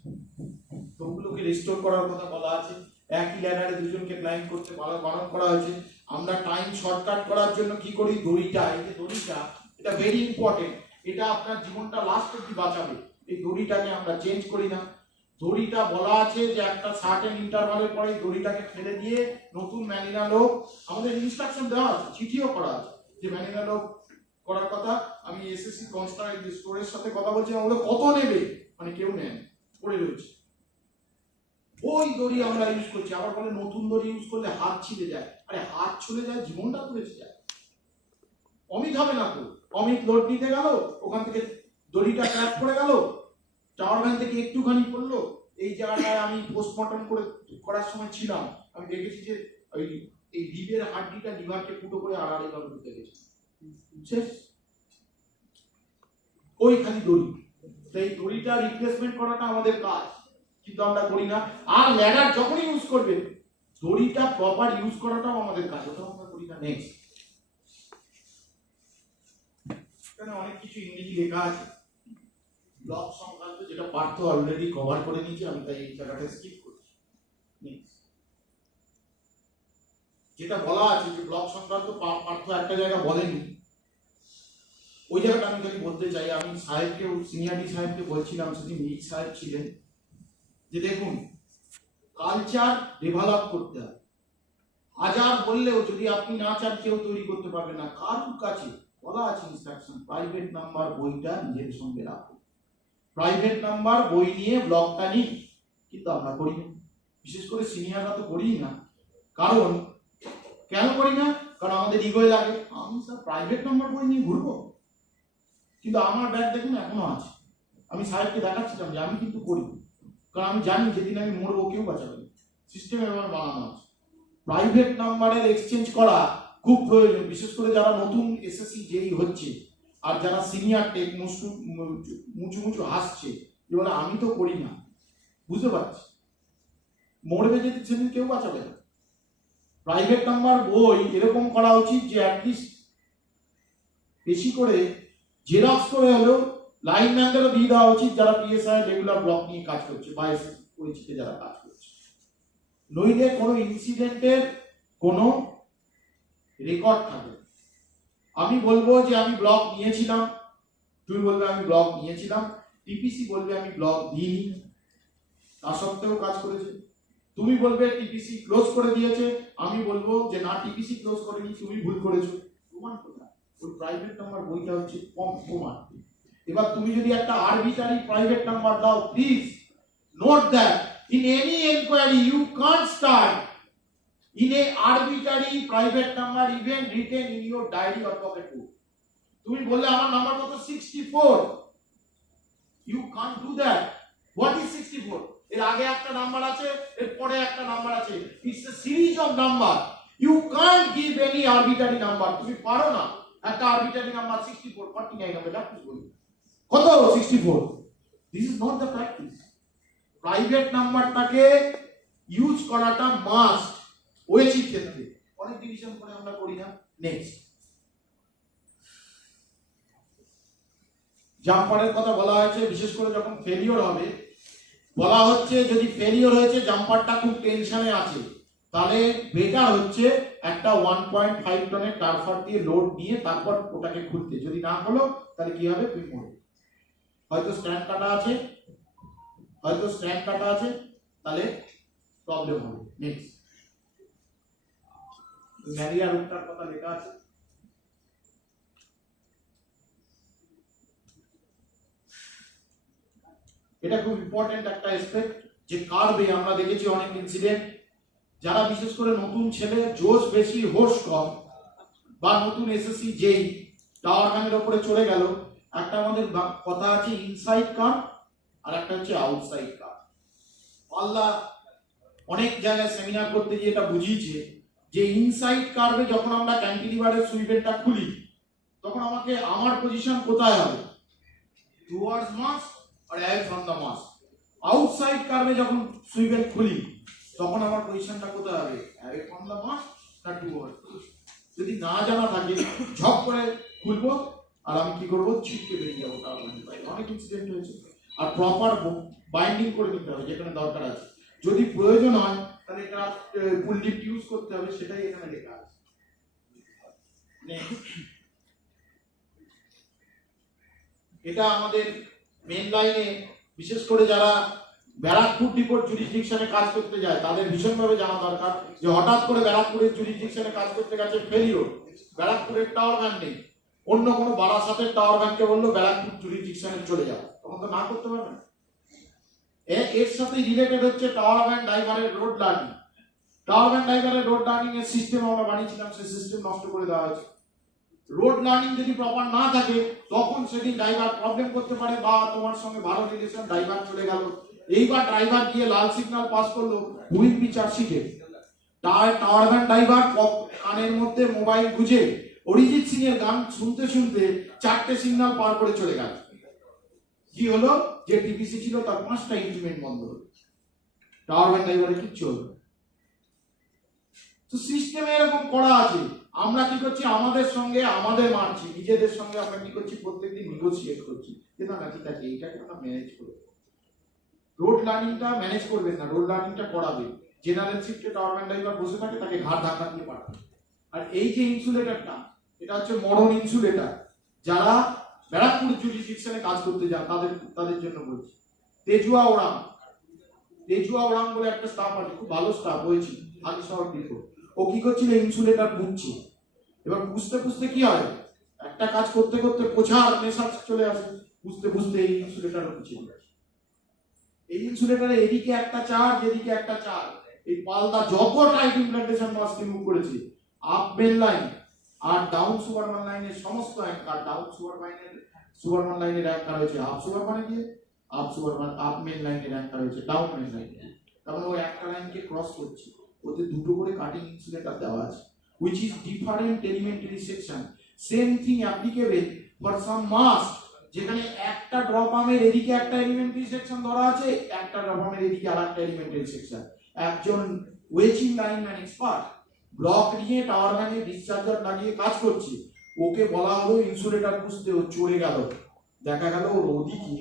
তো ওগুলোকে রিস্টোর করার কথা বলা আছে। একই ল্যাডারে দুজনকে ক্লাইম্ব করতে বারণ করা হয়েছে। আমরা টাইম শর্টকাট করার জন্য কি করি, দড়িটা, এই যে দড়িটা, এটা ভেরি ইম্পর্টেন্ট, এটা আপনার জীবনটা লাস্ট অবধি বাঁচাবে। এই দড়িটাকে আমরা চেঞ্জ করি না, দড়িটা বলা আছে যে একটা সার্টেন ইন্টারভালের পরে দড়িটাকে ফেলে দিয়ে নতুন ম্যানিলা লোক, আমাদের ইনস্ট্রাকশন দেওয়া আছে, চিঠিও করা আছে যে ম্যানিলা লোক করার কথা। আমি এসএসসি কনস্ট্রাক্ট স্টোরের সাথে কথা বলছি, ওগুলো কত নেবে, মানে কেউ নেন, পড়ে রয়েছে। ওই দড়ি আমরা ইউজ করছি, আবার বলে নতুন দড়ি ইউজ করলে হাত ছিঁড়ে যায়, আরে হাত ছুলে যায়, জীবনটা তো বেঁচে যায়। অমিত হবে না তো, অমিত লোড নিতে গেল, ওখান থেকে দড়িটা ক্র্যাক করে গেল, টাওয়ার ভ্যান থেকে একটুখানি পড়লো। এই জায়গাটায় আমি পোস্টমর্টম করার সময় ছিলাম, আমি দেখেছি যে ওই এই লিভের হাড্ডিটা লিভারকে ফুটো করে আড়াআড়িভাবে ঢুকে গেছে, শেষ। ওই খালি দড়ি, এই দড়িটা রিপ্লেসমেন্ট করাটা আমাদের কাজ, কিন্তু আমরা করি না। আর ল্যাডার যখনই ইউজ করবে দড়িটা প্রপার ইউজ করাটাও আমাদের কাজ, ওটাও আমরা করি না। নেক্সট এখানে অনেক কিছু ইংরেজি লেখা আছে ব্লক সংক্রান্ত, যেটা পার্থ অলরেডি কভার করে নিয়েছে, আমি তাই এই জায়গাটা স্কিপ করছি। Next. যেটা বলা আছে যে ব্লক সংক্রান্ত পার্থ একটা জায়গা বলেনি, ওই জায়গাটা আমি যদি বলতে চাই। আমি সাহেবকে, সিনিয়রটি সাহেবকে বলছিলাম, সেদিন মিট সাহেব ছিলেন, যে দেখুন কালচার ডেভেলপ করতে হয়। হাজার বললেও যদি আপনি না চান কেউ তৈরি করতে পারবে না। কারোর কাছে বলা আছে ইনস্ট্রাকশন, প্রাইভেট নাম্বার বইটা নিজের সঙ্গে রাখুন, প্রাইভেট নাম্বার বই নিয়ে ব্লগটা নিন। কিন্তু আমরা করি না, বিশেষ করে সিনিয়ররা তো করি না। কারণ কেন করি না? কারণ আমাদের ইগোয় লাগে, আমি স্যার প্রাইভেট নাম্বার বই নিয়ে ঘুরবো। কিন্তু আমার ব্যাগ দেখুন এখনো আছে, আমি সাহেবকে দেখাচ্ছিলাম যে আমি কিন্তু করি, কারণ আমি জানি যেদিন আমি মরবো কেউ বাঁচাবে না, সিস্টেম এবার বানানো আছে। প্রাইভেট নাম্বারের এক্সচেঞ্জ করা খুব প্রয়োজন, বিশেষ করে যারা নতুন এসএসসি যেই হচ্ছে আর যারা সিনিয়র টেক মুচু মুচু হাসছে, এবার আমি তো করি না, বুঝতে পারছি মরবে যদি সেদিন কেউ বাঁচাবে না। প্রাইভেট নাম্বার বই এরকম করা উচিত যে অ্যাটলিস্ট বেশি করে জেরক্স করে হলেও লাইনম্যানদেরও দিয়ে দেওয়া উচিত, যারা পিএসআই রেগুলার ব্লক নিয়ে কাজ করছে বা পরিচিতি যারা কাজ করছে। নইলে কোনো ইনসিডেন্টের কোনো রেকর্ড থাকে। আমি বলবো যে আমি ব্লক নিয়েছিলাম, তুমি বলবে আমি ব্লক নিয়েছিলাম, টিপিসি বলবে আমি ব্লক দিইনি, তা সত্ত্বেও কাজ করেছে। তুমি বলবে টিপিসি ক্লোজ করে দিয়েছে, আমি বলবো যে না টিপিসি ক্লোজ করেনি, তুমি ভুল করেছো। প্রমাণ কোথায়? ওই প্রাইভেট নাম্বার বইটা হচ্ছে কম প্রমাণ। এবার তুমি যদি একটা আরবিট্রারি প্রাইভেট নাম্বার দাও, please note that in any inquiry you can't start in a arbitrary private number even written in your diary or pocket book. তুমি বললে আমার নাম্বার কত 64, you can't do that. What is 64? এর আগে একটা number আছে, এর পরে একটা নাম্বার আছে, it's a series of number. You can't give any arbitrary number. তুমি পারো না একটা arbitrary number 64 49 হবে না, প্লিজ বলি কত 64. This is not the practice. Private নাম্বারটাকে ইউজ করাটা মাস্ট ওয়েচির ক্ষেত্রে, অনেক ডিভিশন করে আমরা করি না। নেক্সট, জাম্পারের কথা বলা হয়েছে, বিশেষ করে যখন ফেলিওর হবে বলা হচ্ছে, যদি ফেলিওর হয়েছে জাম্পারটা খুব টেনশনে আছে, তাহলে বেটার হচ্ছে একটা 1.5 টনের টারফার দিয়ে লোড নিয়ে তারপর ওটাকে খুলতে। যদি না হলো তাহলে কি হবে? তুমি মরবে। হয়তো স্ট্যান্ড কাটা আছে, তাহলে প্রবলেম হবে। নেক্সট, ম্যারিয়া রোগটার কথা লেখা আছে। এটা খুব ইম্পর্টেন্ট একটা অ্যাসপেক্ট, যে কার্ভে আমরা দেখেছি অনেক ইনসিডেন্ট, যারা বিশেষ করে নতুন ছেলে, জোশ বেশি হোশ কম, বা নতুন এসএসসি যেই টাওয়ার ম্যানের উপরে চলে গেল। একটা আমাদের কথা আছে ইনসাইড কার্ভ আর একটা হচ্ছে আউটসাইড কার্ভ। আল্লাহ অনেক জায়গায় সেমিনার করতে গিয়ে এটা বুঝিয়েছে যে ইনসাইড কার্ভে যখন আমরা ক্যান্টিলিভারের সুইভেলটা খুলি, তখন আমাকে আমার পজিশন কোথায় হবে? টুয়ার্ডস মাস আর away from the mass. Outside কার্ভে যখন সুইভেল খুলি তখন আমার পজিশনটা কোথায় হবে? অ্যাওয়ে ফ্রম দ্য মাস না টুয়ার্ডস। যদি না জানা থাকে ঝপ করে খুলবো আর আমি কি করবো? ছিটকে বেরিয়ে যাবো। অনেক ইনসিডেন্ট হয়েছে। আর প্রপার বাইন্ডিং করে নিতে হবে যেখানে দরকার আছে। যদি প্রয়োজন হয় তাহলে এটা পুল লিফট ইউজ করতে হবে, সেটাই এখানে লেখা আছে। এটা আমাদের মেন লাইনে, বিশেষ করে যারা ব্যারাকপুর ডিপোর জুরিসডিকশনে কাজ করতে যায় তাদের ভীষণভাবে জানা দরকার যে হঠাৎ করে ব্যারাকপুরের জুরিসডিকশনে কাজ করতে গেছে ফেলিওর, ব্যারাকপুরের টাওয়ার ম্যান নেই, অন্য কোনো বারাসাতের টাওয়ার ম্যানকে বললো ব্যারাকপুর জুরিসডিকশনে চলে যাও, তখন তো না করতে পারবে না। এর সাথে রিলেটেড হচ্ছে টাওয়ার ম্যান ড্রাইভারের রোড লার্নিং। টাওয়ার ম্যান ড্রাইভারের রোড লার্নিং এর সিস্টেম আমরা বানিয়েছিলাম, সেই সিস্টেম নষ্ট করে দেওয়া হয়েছে। রোড লার্নিং যদি প্রপার না থাকে তখন সেদিন ড্রাইভার প্রবলেম করতে পারে, বা তোমার সঙ্গে ভালো রিলেশন, ড্রাইভার চলে গেল, এইবার ড্রাইভার গিয়ে লাল সিগন্যাল পাস করলো, হুইল বি চার্জশিটে। টাওয়ার ম্যান ড্রাইভার কানের মধ্যে মোবাইল গুঁজে অরিজিৎ সিং এর গান শুনতে শুনতে 4টে সিগন্যাল পার করে চলে গেল। কি হলো? যে টিপিসি ছিল তার 5টা ইনস্ট্রুমেন্ট বন্ধ হলো, টাওয়ার ম্যান ড্রাইভারের কিচ্ছু হলো। তো সিস্টেমে এরকম করা আছে। আমরা কি করছি, আমাদের সঙ্গে আমাদের মারছি, নিজেদের সঙ্গে আমরা কি করছি, প্রত্যেকদিন নেগোসিয়েট করছি যে না ঠিক আছে এইটাকে আমরা ম্যানেজ করব। রোড লার্নিংটা ম্যানেজ করবেন না, রোড লার্নিংটা করাবে। জেনারেল শিফটে টাওয়ারম্যান ড্রাইভার বসে থাকে, তাকে ঘাড় ধাক্কা দিয়ে পাঠাবে। আর এই যে ইনসুলেটরটা, এটা হচ্ছে মডার্ন ইনসুলেটর। যারা ব্যারাকপুর জুডিশিয়ালে কাজ করতে যান তাদের জন্য বলছি। তেজুয়া ওরাং বলে একটা স্টাফ আছে, খুব ভালো স্টাফ হয়েছে আগে শহর ডিপো। ও কি করছিল, ইনসুলেটর বুঝছে। এবার বুঝতে বুঝতে কি হয়, একটা কাজ করতে করতে পোছার নেশা চলে আসে, বুঝতে বুঝতে এই ইনসুলেটর বুঝে এই ইনসুলেটরে এদিকে একটা চার্জ, এদিকে একটা চার্জ। এই পালদা যত টাইট ইমপ্লান্টেশন মাস্ক রিমুভ করেছে, আপ মেন লাইন আর ডাউন সুপারম্যান লাইনের সমস্ত অ্যাঙ্কার, ডাউন সুপারম্যান লাইনের অ্যাঙ্কার হয়েছে আপ সুপারম্যানে গিয়ে, আপ মেন লাইনের অ্যাঙ্কার হয়েছে ডাউন মেন লাইনে। তার মানে ও একটা লাইনকে ক্রস করছে, ওতে দুটো করে কাটিং ইনসুলেটর দেওয়া আছে, which is different elementary section. Same thing applicable for some mask, যেখানে একটা ড্রপ আর্মের এদিকে একটা এলিমেন্টারি সেকশন ধরা আছে, একটা ড্রপ আর্মের এদিকে আরেকটা এলিমেন্টারি সেকশন। একজন ওয়েচিং লাইনম্যান এক্সপার্ট ব্লক নিয়ে টাওয়ার ভ্যানে ডিসচার্জার লাগিয়ে কাজ করছে, ওকে বলা হলো ইনসুলেটর বুঝতে, ও চলে গেল, দেখা গেল ওর ওদিকে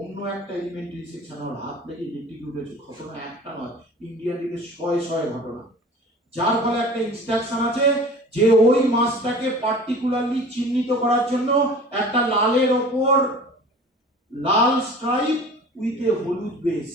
অন্য একটা এলিমেন্টারি সেকশন ওর হাত থেকে ইলেকট্রিকিউট হয়েছে। ঘটনা একটা নয়, ইন্ডিয়ান রিলে শয়ে ঘটনা। যার ফলে একটা ইনস্ট্রাকশন আছে যে ওই মাছটাকে পার্টিকুলারলি চিহ্নিত করার জন্য একটা লালের ওপর লাল স্ট্রাইপ উইথ এ হলুদ বেস,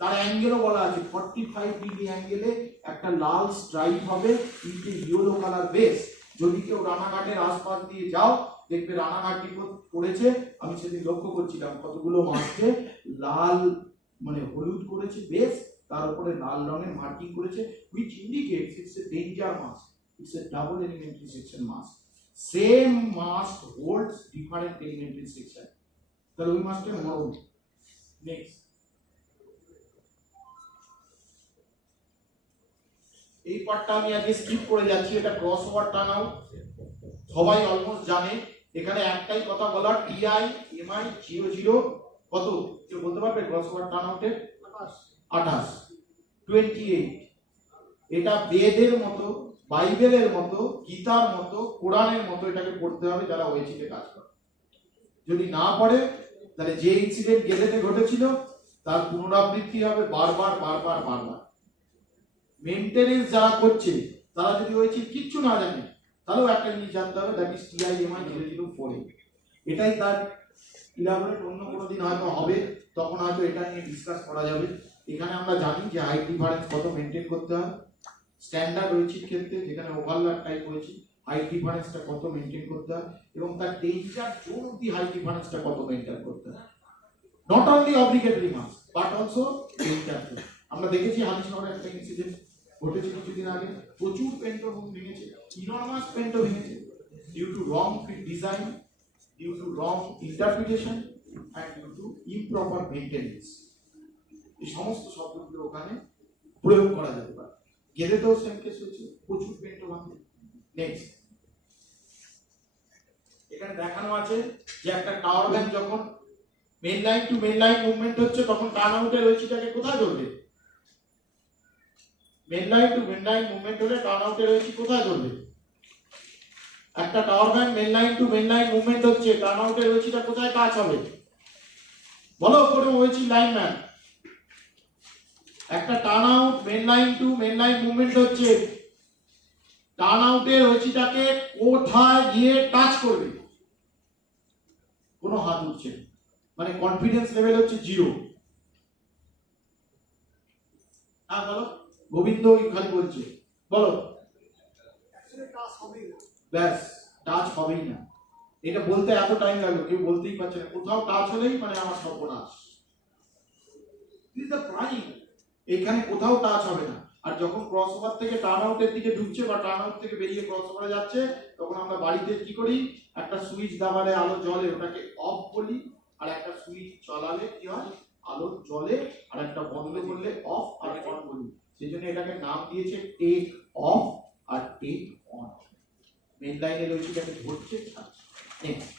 তার অ্যাঙ্গেলও বলা আছে 45 ডিগ্রি অ্যাঙ্গেলে একটা লাল স্ট্রাইপ হবে with a yellow colour base. যদি কেউ রানাঘাটের আশপাশ দিয়ে যাও দেখবে রানাঘাট ডিপো পড়েছে, আমি সেদিন লক্ষ্য করছিলাম কতগুলো মাছকে লাল মানে হলুদ করেছে বেস, তার উপরে লাল রঙের মার্কিং করেছে, which indicates it's a danger mask, it's a double elementary section mask. Same mask holds different elementary section. তাহলে ওই মাস্কটা মরণ। নেক্সট, এই পার্টটা আমি আজকে স্কিপ করে যাচ্ছি, এটা ক্রস ওভার টার্ন আউট সবাই অলমোস্ট জানে। এখানে একটাই কথা বলার, টিআই এমআই 00 কত কেউ বলতে পারবে? ক্রস ওভার টার্ন আউটের 28 28। এটা বেদের মতো, বাইবেলের মতো, গীতার মতো, কোরআনের মতো এটাকে পড়তে হবে যারা ওয়েচিতে কাজ করে। যদি না পড়ে তাহলে যে ইনসিডেন্ট গেলেতে ঘটেছিল তার পুনরাবৃত্তি হবে বারবার বারবার বারবার। মেইনটেনেন্স যারা করছে তারা যদি ওয়েচির কিচ্ছু না জানে তাহলেও একটা জিনিস জানতে হবে, দ্যাট ইজ টিআইএমআই 004। এটাই তার ইলাবোরেট অন্য কোনো দিন হয়তো হবে, তখন হয়তো এটা নিয়ে ডিসকাস করা যাবে। এখানে আমরা জানি যে হাইট ডিফারেন্স কত মেনটেন করতে হয়, স্ট্যান্ডার্ড ওয়েচির ক্ষেত্রে যেখানে ওভারল্যাপ টাইপ হয়েছে হাইট ডিফারেন্সটা কত মেনটেন করতে হয়, এবং তার ডেঞ্জার জোন অব্দি হাইট ডিফারেন্সটা কত মেনটেন করতে হয়। Not only obligatory mass but also danger zone. আমরা দেখেছি হালিশহরে একটা ইনসিডেন্ট ঘটেছে কিছুদিন আগে, প্রচুর পেন্টো ভেঙেছে, ইনরমাস পেন্টো ভেঙেছে, due to wrong design, due to wrong interpretation and due to improper maintenance. এই সমস্ত শব্দগুলো ওখানে প্রয়োগ করা যেতে পারে। গেলেতেও সেম কেস হয়েছে, প্রচুর পেন্টো ভাঙে। নেক্সট, এখানে দেখানো আছে যে একটা টাওয়ার ভ্যান যখন main line to main line movement হচ্ছে তখন টার্ন আউটের রয়েছিটাকে কোথায় ধরবে? Main line to main line movement হলে টার্ন আউটের রয়েছি কোথায় ধরবে? একটা tower van main line to main line movement হচ্ছে, টার্ন আউটের রয়েছিটা কোথায় কাজ হবে? বলো কোনো ওয়েচি লাইনম্যান। একটা turn out main line to main line movement হচ্ছে, টার্ন আউটের রয়েছিটাকে কোথায় গিয়ে টাচ করবে? কোনো হাত উঠছে, মানে কনফিডেন্স লেভেল হচ্ছে 0। হ্যাঁ বলো, গোবিন্দ খালি বলছে, বলো। ব্যাস, টাচ হবেই না। এটা বলতে এত টাইম লাগলো, কেউ বলতেই পারছে না। কোথাও টাচ হলেই মানে আমার সর্বনাশ। এখানে কোথাও টাচ হবে না। আর যখন ক্রস ওভার থেকে টার্ন আউটের দিকে ঢুকছে বা টার্ন আউট থেকে বেরিয়ে ক্রস ওভারে যাচ্ছে, তখন আমরা বাড়িতে কি করি? একটা সুইচ দাবালে আলো জ্বলে, ওটাকে অফ বলি। আর একটা সুইচ চালালে কি হয়? আলো জ্বলে। আর একটা বন্ধ করলে অফ আর অন বলি। সেই জন্য এটাকে নাম দিয়েছে টেক অফ আর টেক অন। মেইন লাইনে রয়েছে এটাকে ধরছে, নেক্সট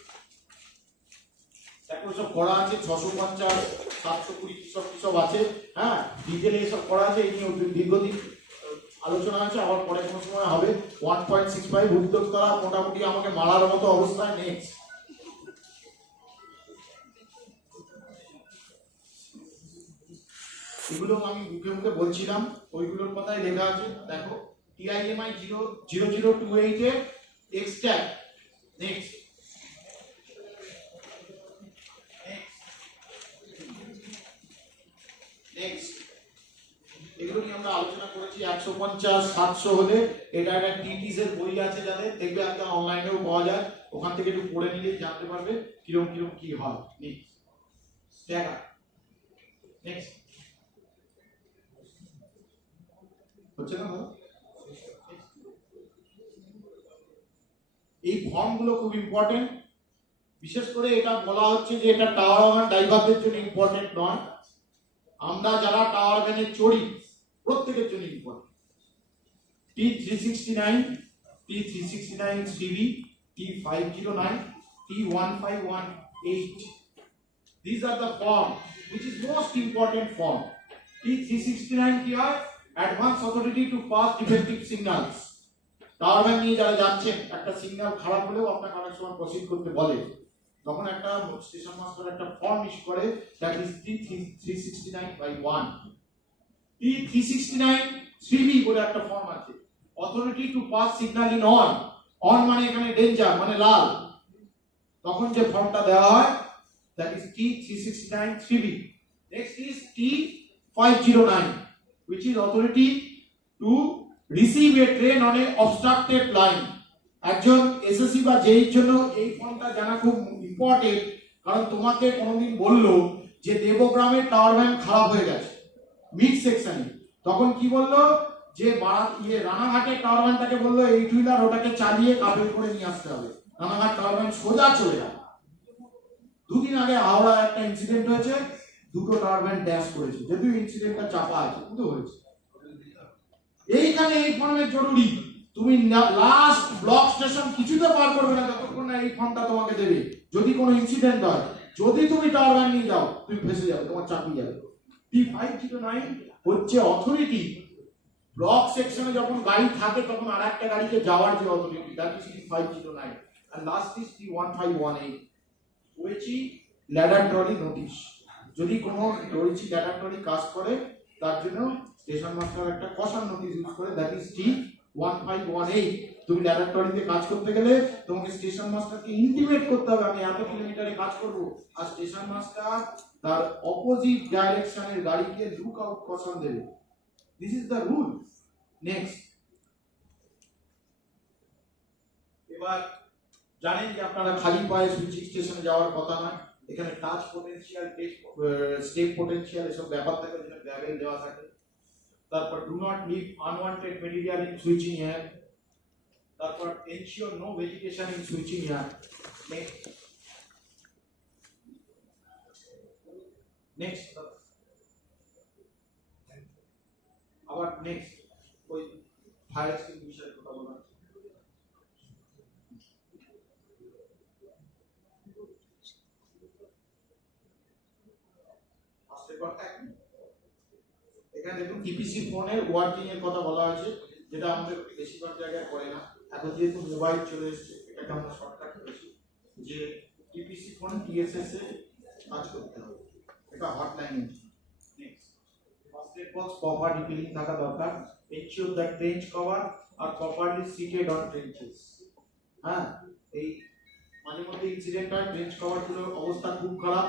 দেখো সব করা আছে, 650 720 সব আছে। হ্যাঁ, ডিজেলে এসব করা আছে। এই নিয়ে দীর্ঘদিন আলোচনা আছে, আবার পরে কোনো সময় হবে। 1.65 উদ্যোক্তারা মোটামুটি আমাকে মারার মতো অবস্থায়। নেক্সট, এগুলো আমি মুখে মুখে বলছিলাম, ওইগুলোর কথাই লেখা আছে। দেখো, TIMI 0028 এর এক্সট্যাক। নেক্সট, নেক্সট, এগুলো নিয়ে আমরা আলোচনা করেছি। 150 700 হলে এটা একটা টিটিস এর বই আছে যাদের, দেখবে আজকাল অনলাইনেও পাওয়া যায়, ওখান থেকে একটু পড়ে নিলে জানতে পারবে কিরকম কিরকম কি হয়। নেক্সট, স্ট্যাগার। নেক্সট, হচ্ছে না দাদা? এই ফর্মগুলো খুব ইম্পর্টেন্ট। বিশেষ করে এটা বলা হচ্ছে যে এটা টাওয়ার ওয়ান ড্রাইভারদের জন্য ইম্পর্টেন্ট নয়, আমরা যারা টাওয়ার ভ্যানে চড়ি প্রত্যেকের জন্য important. T369, T369 CV, T509, T1518. These are the form which is most important form. T369 কি হয়? Advance authority to pass defective signals. Tower van নিয়ে যারা যাচ্ছেন, একটা সিগন্যাল খারাপ হলেও আপনাকে অনেক সময় প্রসিড করতে বলে, তখন একটা স্টেশন মাস্টার একটা ফর্ম ইস্যু করে, that is T369/1। T369 CV বলে একটা ফর্ম আছে, authority two pass signal in on. On মানে এখানে ডেঞ্জার, মানে লাল, তখন যে ফর্মটা দেওয়া হয় that is T369 CV। Next is T509 which is authority to receive a train on a obstructed line। একজন এসএসসি বা জেইর জন্য এই ফর্মটা জানা খুব ইম্পর্টেন্ট, কারণ তোমাকে কোনোদিন বললো যে দেবগ্রামের টাওয়ার ভ্যান খারাপ হয়ে গেছে মিড সেকশনে, তখন কি বললো যে রানাঘাটের টাওয়ার ভ্যানটাকে বললো 8 হুইলার ওটাকে চালিয়ে কাপেল করে নিয়ে আসতে হবে, রানাঘাট টাওয়ার ভ্যান সোজা চলে যায়। দুদিন আগে হাওড়া একটা ইনসিডেন্ট হয়েছে, দুটো টাওয়ার ভ্যান ড্যাশ করেছে, যদিও ইনসিডেন্টটা চাপা আছে কিন্তু হয়েছে। এইখানে এই ফর্মের জরুরি, তুমি লাস্ট ব্লক স্টেশন কিছুতে পার করবে না যতক্ষণ না এই ফর্মটা তোমাকে দেবে। যদি কোনো ইনসিডেন্ট হয়, যদি তুমি টাওয়ার ভ্যান নিয়ে যাও, তুমি ফেসে যাবে, তোমার চাপিয়ে যাবে। T509 হচ্ছে অথরিটি ব্লক সেকশনে যখন গাড়ি থাকে তখন আরেকটা গাড়িতে যাওয়ার যে authority, that is T509। and last is T1518 OHE ladder trolley notice. যদি কোনো ওয়েচি ল্যাডার ট্রলি কাজ করে তার জন্য স্টেশন মাস্টার একটা কশন নোটিশ ইউজ করে, দ্যাট ইজ T1518। তুমি ল্যাডার ট্রলিতে কাজ করতে গেলে তোমাকে স্টেশন মাস্টারকে ইন্টিমেট করতে হবে আমি এত কিলোমিটারে কাজ করব, আর স্টেশন মাস্টার তার অপোজিট ডাইরেকশনের গাড়িকে লুক আউট কশন দেবে। This is the rule. Next, এবার জানেন যে আপনারা খালি পায়ে সুইচিং স্টেশনে যাওয়ার কথা নয়, এখানে টাচ পটেনশিয়াল, স্টেপ পটেনশিয়াল এসব ব্যাপার থাকে, যেটা গ্যাবেল দেওয়া থাকে। তারপর do not leave unwanted material in switching area. তারপর ensure no vegetation in switching area. Next আবার নেক্সট ওই ফায়ার এক্সটিংগুইশারের কথা বলা আছে। এখানে দেখুন টিপিসি ফোনের ওয়ার্কিং এর কথা বলা আছে, যেটা আমাদের বেশিরভাগ জায়গায় করে না। এখন যেহেতু মোবাইল চলে এসেছে, এটাকে আমরা শর্টকাট করেছি যে টিপিসি ফোন টিএসএস এ কাজ করতে হবে, এটা hotline. Next, first aid box proper detailing থাকা দরকার। Ensure that trench cover are properly seated on trenches. হ্যাঁ, এই মাঝে মধ্যে ইনসিডেন্ট হয়, ট্রেঞ্চ কভার গুলোর অবস্থা খুব খারাপ,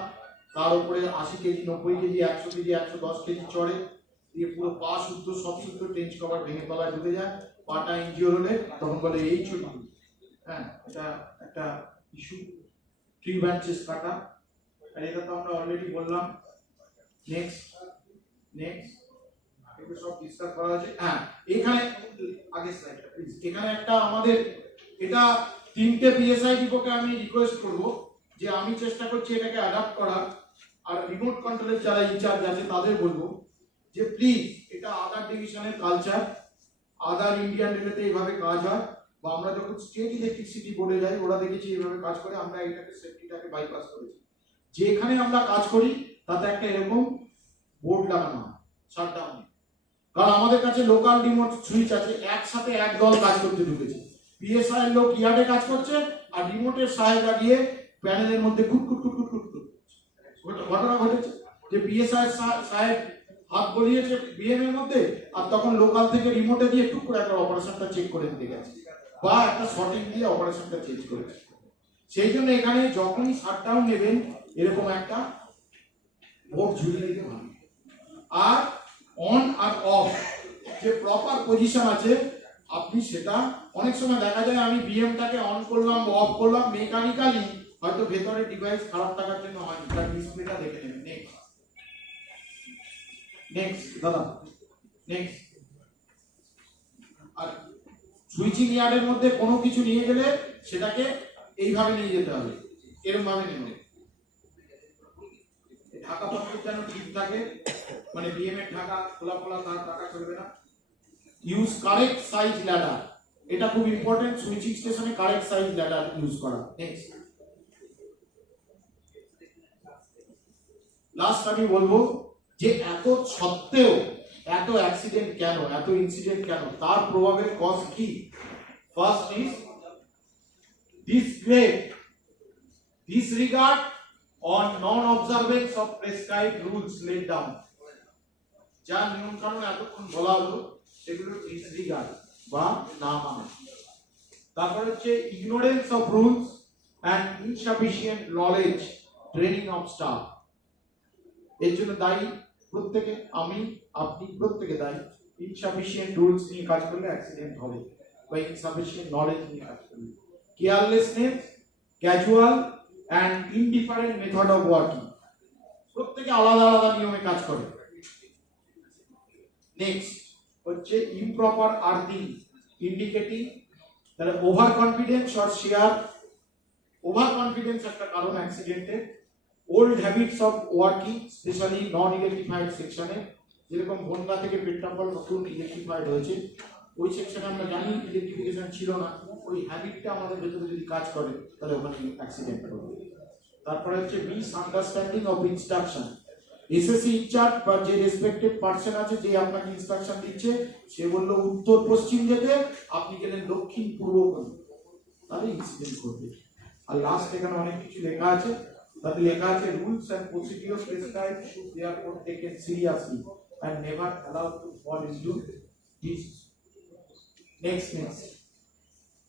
তার উপরে 80 কেজি 90 কেজি 100 কেজি 110 কেজি চড়ে দিয়ে পুরো পা শুদ্ধ সব শুদ্ধ ট্রেঞ্চ কভার ভেঙে তলায় ঢুকে যায়, পাটা ইনজিওর হলে তখন বলে এই চুল। হ্যাঁ, এটা একটা ইস্যু। ট্রি ব্রাঞ্চেস কাটা, আর এটা তো আমরা অলরেডি বললাম। নেক্সট, এগুলো সব ডিসকাস করা আছে। হ্যাঁ, এখানে আগে স্লাইডটা প্লিজ। এখানে একটা আমাদের এটা 3টে পিএসআই ডিপোকে আমি রিকোয়েস্ট করব যে আমি চেষ্টা করছি এটাকে অ্যাডাপ্ট করার, আর রিমোট কন্ট্রোলের যারা ইনচার্জ আছে তাদের বলবো যে প্লিজ এটা আদার ডিভিশনের কালচার, আদার ইন্ডিয়ান রেলওয়েতে এইভাবে কাজ হয়, বা আমরা যখন স্টেট ইলেকট্রিসিটি বোর্ডে যাই ওরা দেখেছি এইভাবে কাজ করে, আমরা এটাকে সেফটিটাকে বাইপাস করেছি। যেখানে আমরা কাজ করি তাতে একটা এরকম বোর্ড লাগানো হয় শাটডাউনে, কারণ আমাদের কাছে লোকাল রিমোট সুইচ আছে, একসাথে এক দল কাজ করতে ঢুকেছে। পিএসআই এর লোক ইয়ার্ডে কাজ করছে আর রিমোটের সাহায্যে গিয়ে প্যানেলের মধ্যে কুটকুট কুটকুট কুটকুট ঘটনা ঘটেছে যে পিএসআই সাহেব হাত গলিয়েছে বিএম এর মধ্যে, আর তখন লোকাল থেকে রিমোটে দিয়ে টুক করে একটা অপারেশনটা চেক করে দিতে গেছে বা একটা শর্টিং দিয়ে অপারেশনটা চেঞ্জ করেছে। সেই জন্য এখানে যখনই শাটডাউন নেবেন এরকম একটা বোর্ড ঝুলিয়ে দিতে হবে। আর অন আর অফ যে প্রপার পজিশন আছে আপনি সেটা, অনেক সময় দেখা যায় আমি বিএমটাকে অন করলাম অফ করলাম মেকানিক্যালি, হয়তো ভেতরে ডিভাইস খারাপ থাকার জন্য হয়নি, তার ডিসপ্লেটা দেখে নেবেন। নেক্সট নেক্সট দাদা নেক্সট। আর সুইচিং ইয়ার্ডের মধ্যে কোনো কিছু নিয়ে গেলে সেটাকে এইভাবে নিয়ে যেতে হবে, এরকম ভাবে নেবেন। ঢাকা পত্র যেন ঠিক থাকে, মানে বিএম এর ঢাকা খোলা খোলা তার ঢাকা চলবে না। ইউজ কারেক্ট সাইজ ল্যাডার, এটা খুব ইম্পর্টেন্ট, সুইচিং স্টেশনে কারেক্ট সাইজ ল্যাডার ইউজ করা। নেক্সট লাস্ট আমি বলবো যে এত সত্ত্বেও এত অ্যাক্সিডেন্ট কেন, এত ইনসিডেন্ট কেন, তার প্রভাবের কজ কি? First is disregard on non-observance of prescribed rules laid down। যা নিয়ম কানুন এতক্ষণ বলা হলো সেগুলো ডিসরিগার্ড বা না মানা। তারপর হচ্ছে ignorance of rules and insufficient knowledge training of staff। এর জন্য দায়ী প্রত্যেকে, আমি আপনি প্রত্যেকে দায়ী। ইনসাফিসিয়েন্ট রুলস নিয়ে কাজ করলে অ্যাক্সিডেন্ট হবে বা ইনসাফিসিয়েন্ট নলেজ নিয়ে কাজ করলে। Carelessness, casual and indifferent method of working, প্রত্যেকে আলাদা আলাদা নিয়মে কাজ করে। নেক্সট হচ্ছে ইমপ্রপার আর্থিং ইন্ডিকেটিং, তাহলে over confidence or share. Over confidence একটা কারণ অ্যাক্সিডেন্টে। Old habits of working specially non electrified সেকশনে, যেরকম বন্যা থেকে পেট্রাপল নতুন ইলেকট্রিফাইড হয়েছে, ওই সেকশনে আমরা জানি ইলেকট্রিফিকেশন ছিল না, ওই হ্যাবিটটা আমাদের ভেতরে যদি কাজ করে তাহলে ওখানে অ্যাক্সিডেন্ট হবে। তারপরে হচ্ছে misunderstanding of instruction. SSC in-charge বা যে রেসপেক্টেড পারসন আছে যে আপনাকে ইনস্ট্রাকশন দিচ্ছে, সে বললো উত্তর পশ্চিম যেতে, আপনি গেলেন দক্ষিণ পূর্ব কোণে, তাহলে ইনসিডেন্ট করবে। আর লাস্ট এখানে অনেক কিছু লেখা আছে, তাতে লেখা আছে rules and procedure prescribed should therefore taken seriously and never allowed to fall into this। Next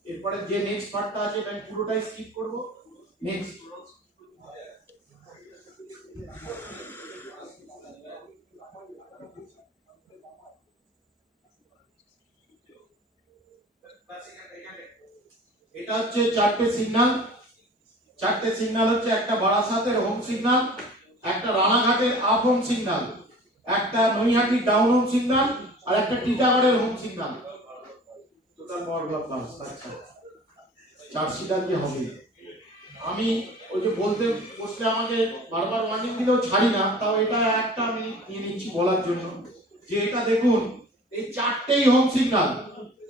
এরপরে যে নেক্সট পার্টটা আছে এটা পুরোটাই স্কিপ করব। নেক্সট এটা হচ্ছে চারটে সিগন্যাল। চারটে সিগন্যাল হচ্ছে একটা বারাসাতের হোম সিগন্যাল, একটা রানাঘাটের আপ হোম সিগন্যাল, একটা নৈহাটি ডাউন হোম সিগন্যাল, আর একটা টিটাগড়ের হোম সিগন্যাল। টোটাল বড় পাঁচ। আচ্ছা চার্জশিট কি হবে? আমি ওই যে বলতে বসলে আমাকে বারবার ওয়ার্নিং দিলেও ছাড়ি না, তাও এটা একটা আমি নিয়ে নিচ্ছি বলার জন্য যে এটা দেখুন, এই চারটেই হোম সিগন্যাল।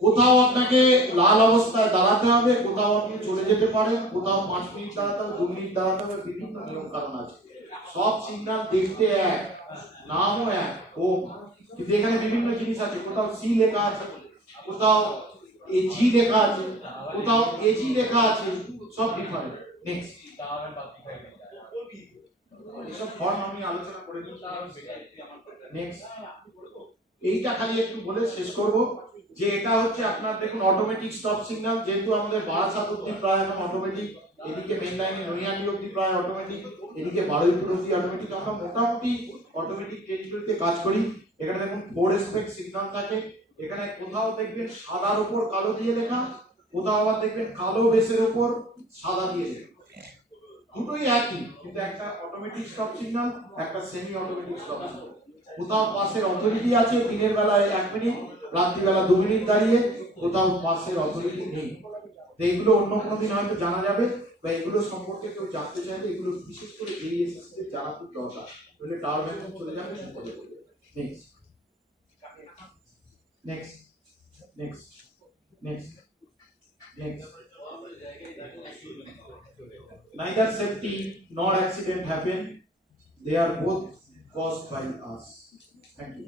কোথাও আপনাকে লাল অবস্থায় দাঁড়াতে হবে, কোথাও আপনি চলে যেতে পারেন, কোথাও 5 মিনিট দাঁড়াতে হবে, 2 মিনিট দাঁড়াতে হবে, বিভিন্ন নিয়ম কারণ আছে। সব সিগন্যাল দেখতে এক, নামও এক হোম, কিন্তু এখানে বিভিন্ন জিনিস আছে। কোথাও সি লেখা আছে, কোথাও এজি লেখা আছে, কোথাও এজি লেখা আছে, সব ডিফারেন্ট। নেক্সট এসব ফর্ম আমি আলোচনা করে দিচ্ছি। নেক্সট এইটা খালি একটু বলে শেষ করব যে এটা হচ্ছে আপনার দেখুন অটোমেটিক স্টপ সিগন্যাল। যেহেতু আমাদের বারাসাত অব্দি প্রায় এখন অটোমেটিক, এদিকে মেন লাইনে নৈহাটি অব্দি প্রায় অটোমেটিক, এদিকে বারুইপুর অব্দি অটোমেটিক, আমরা মোটামুটি অটোমেটিক ট্রেনগুলিতে কাজ করি। এখানে দেখুন 4 রেসপেক্ট সিগন্যাল থাকে। এখানে কোথাও দেখবেন সাদার উপর কালো দিয়ে লেখা, কোথাও আবার দেখবেন কালো বেসের উপর সাদা দিয়ে লেখা, দুটোই একই, কিন্তু একটা অটোমেটিক স্টপ সিগন্যাল, একটা সেমি অটোমেটিক স্টপ সিগন্যাল। কোথাও পাশের অথরিটি আছে, দিনের বেলায় 1 মিনিট, রাত্রিবেলা 2 মিনিট দাঁড়িয়ে, কোথাও পাশের অথরিটি নেই। তো এগুলো অন্য কোনো দিন হয়তো জানা যাবে, বা এগুলো সম্পর্কে কেউ জানতে চাইলে এগুলো বিশেষ করে জেইএসএসসি তে জানা খুব দরকার, তাহলে টাওয়ার ব্যাংক চলে যাবে সম্পর্কে। Next next next next next neither safety nor accident happen, they are both caused by us. Thank you.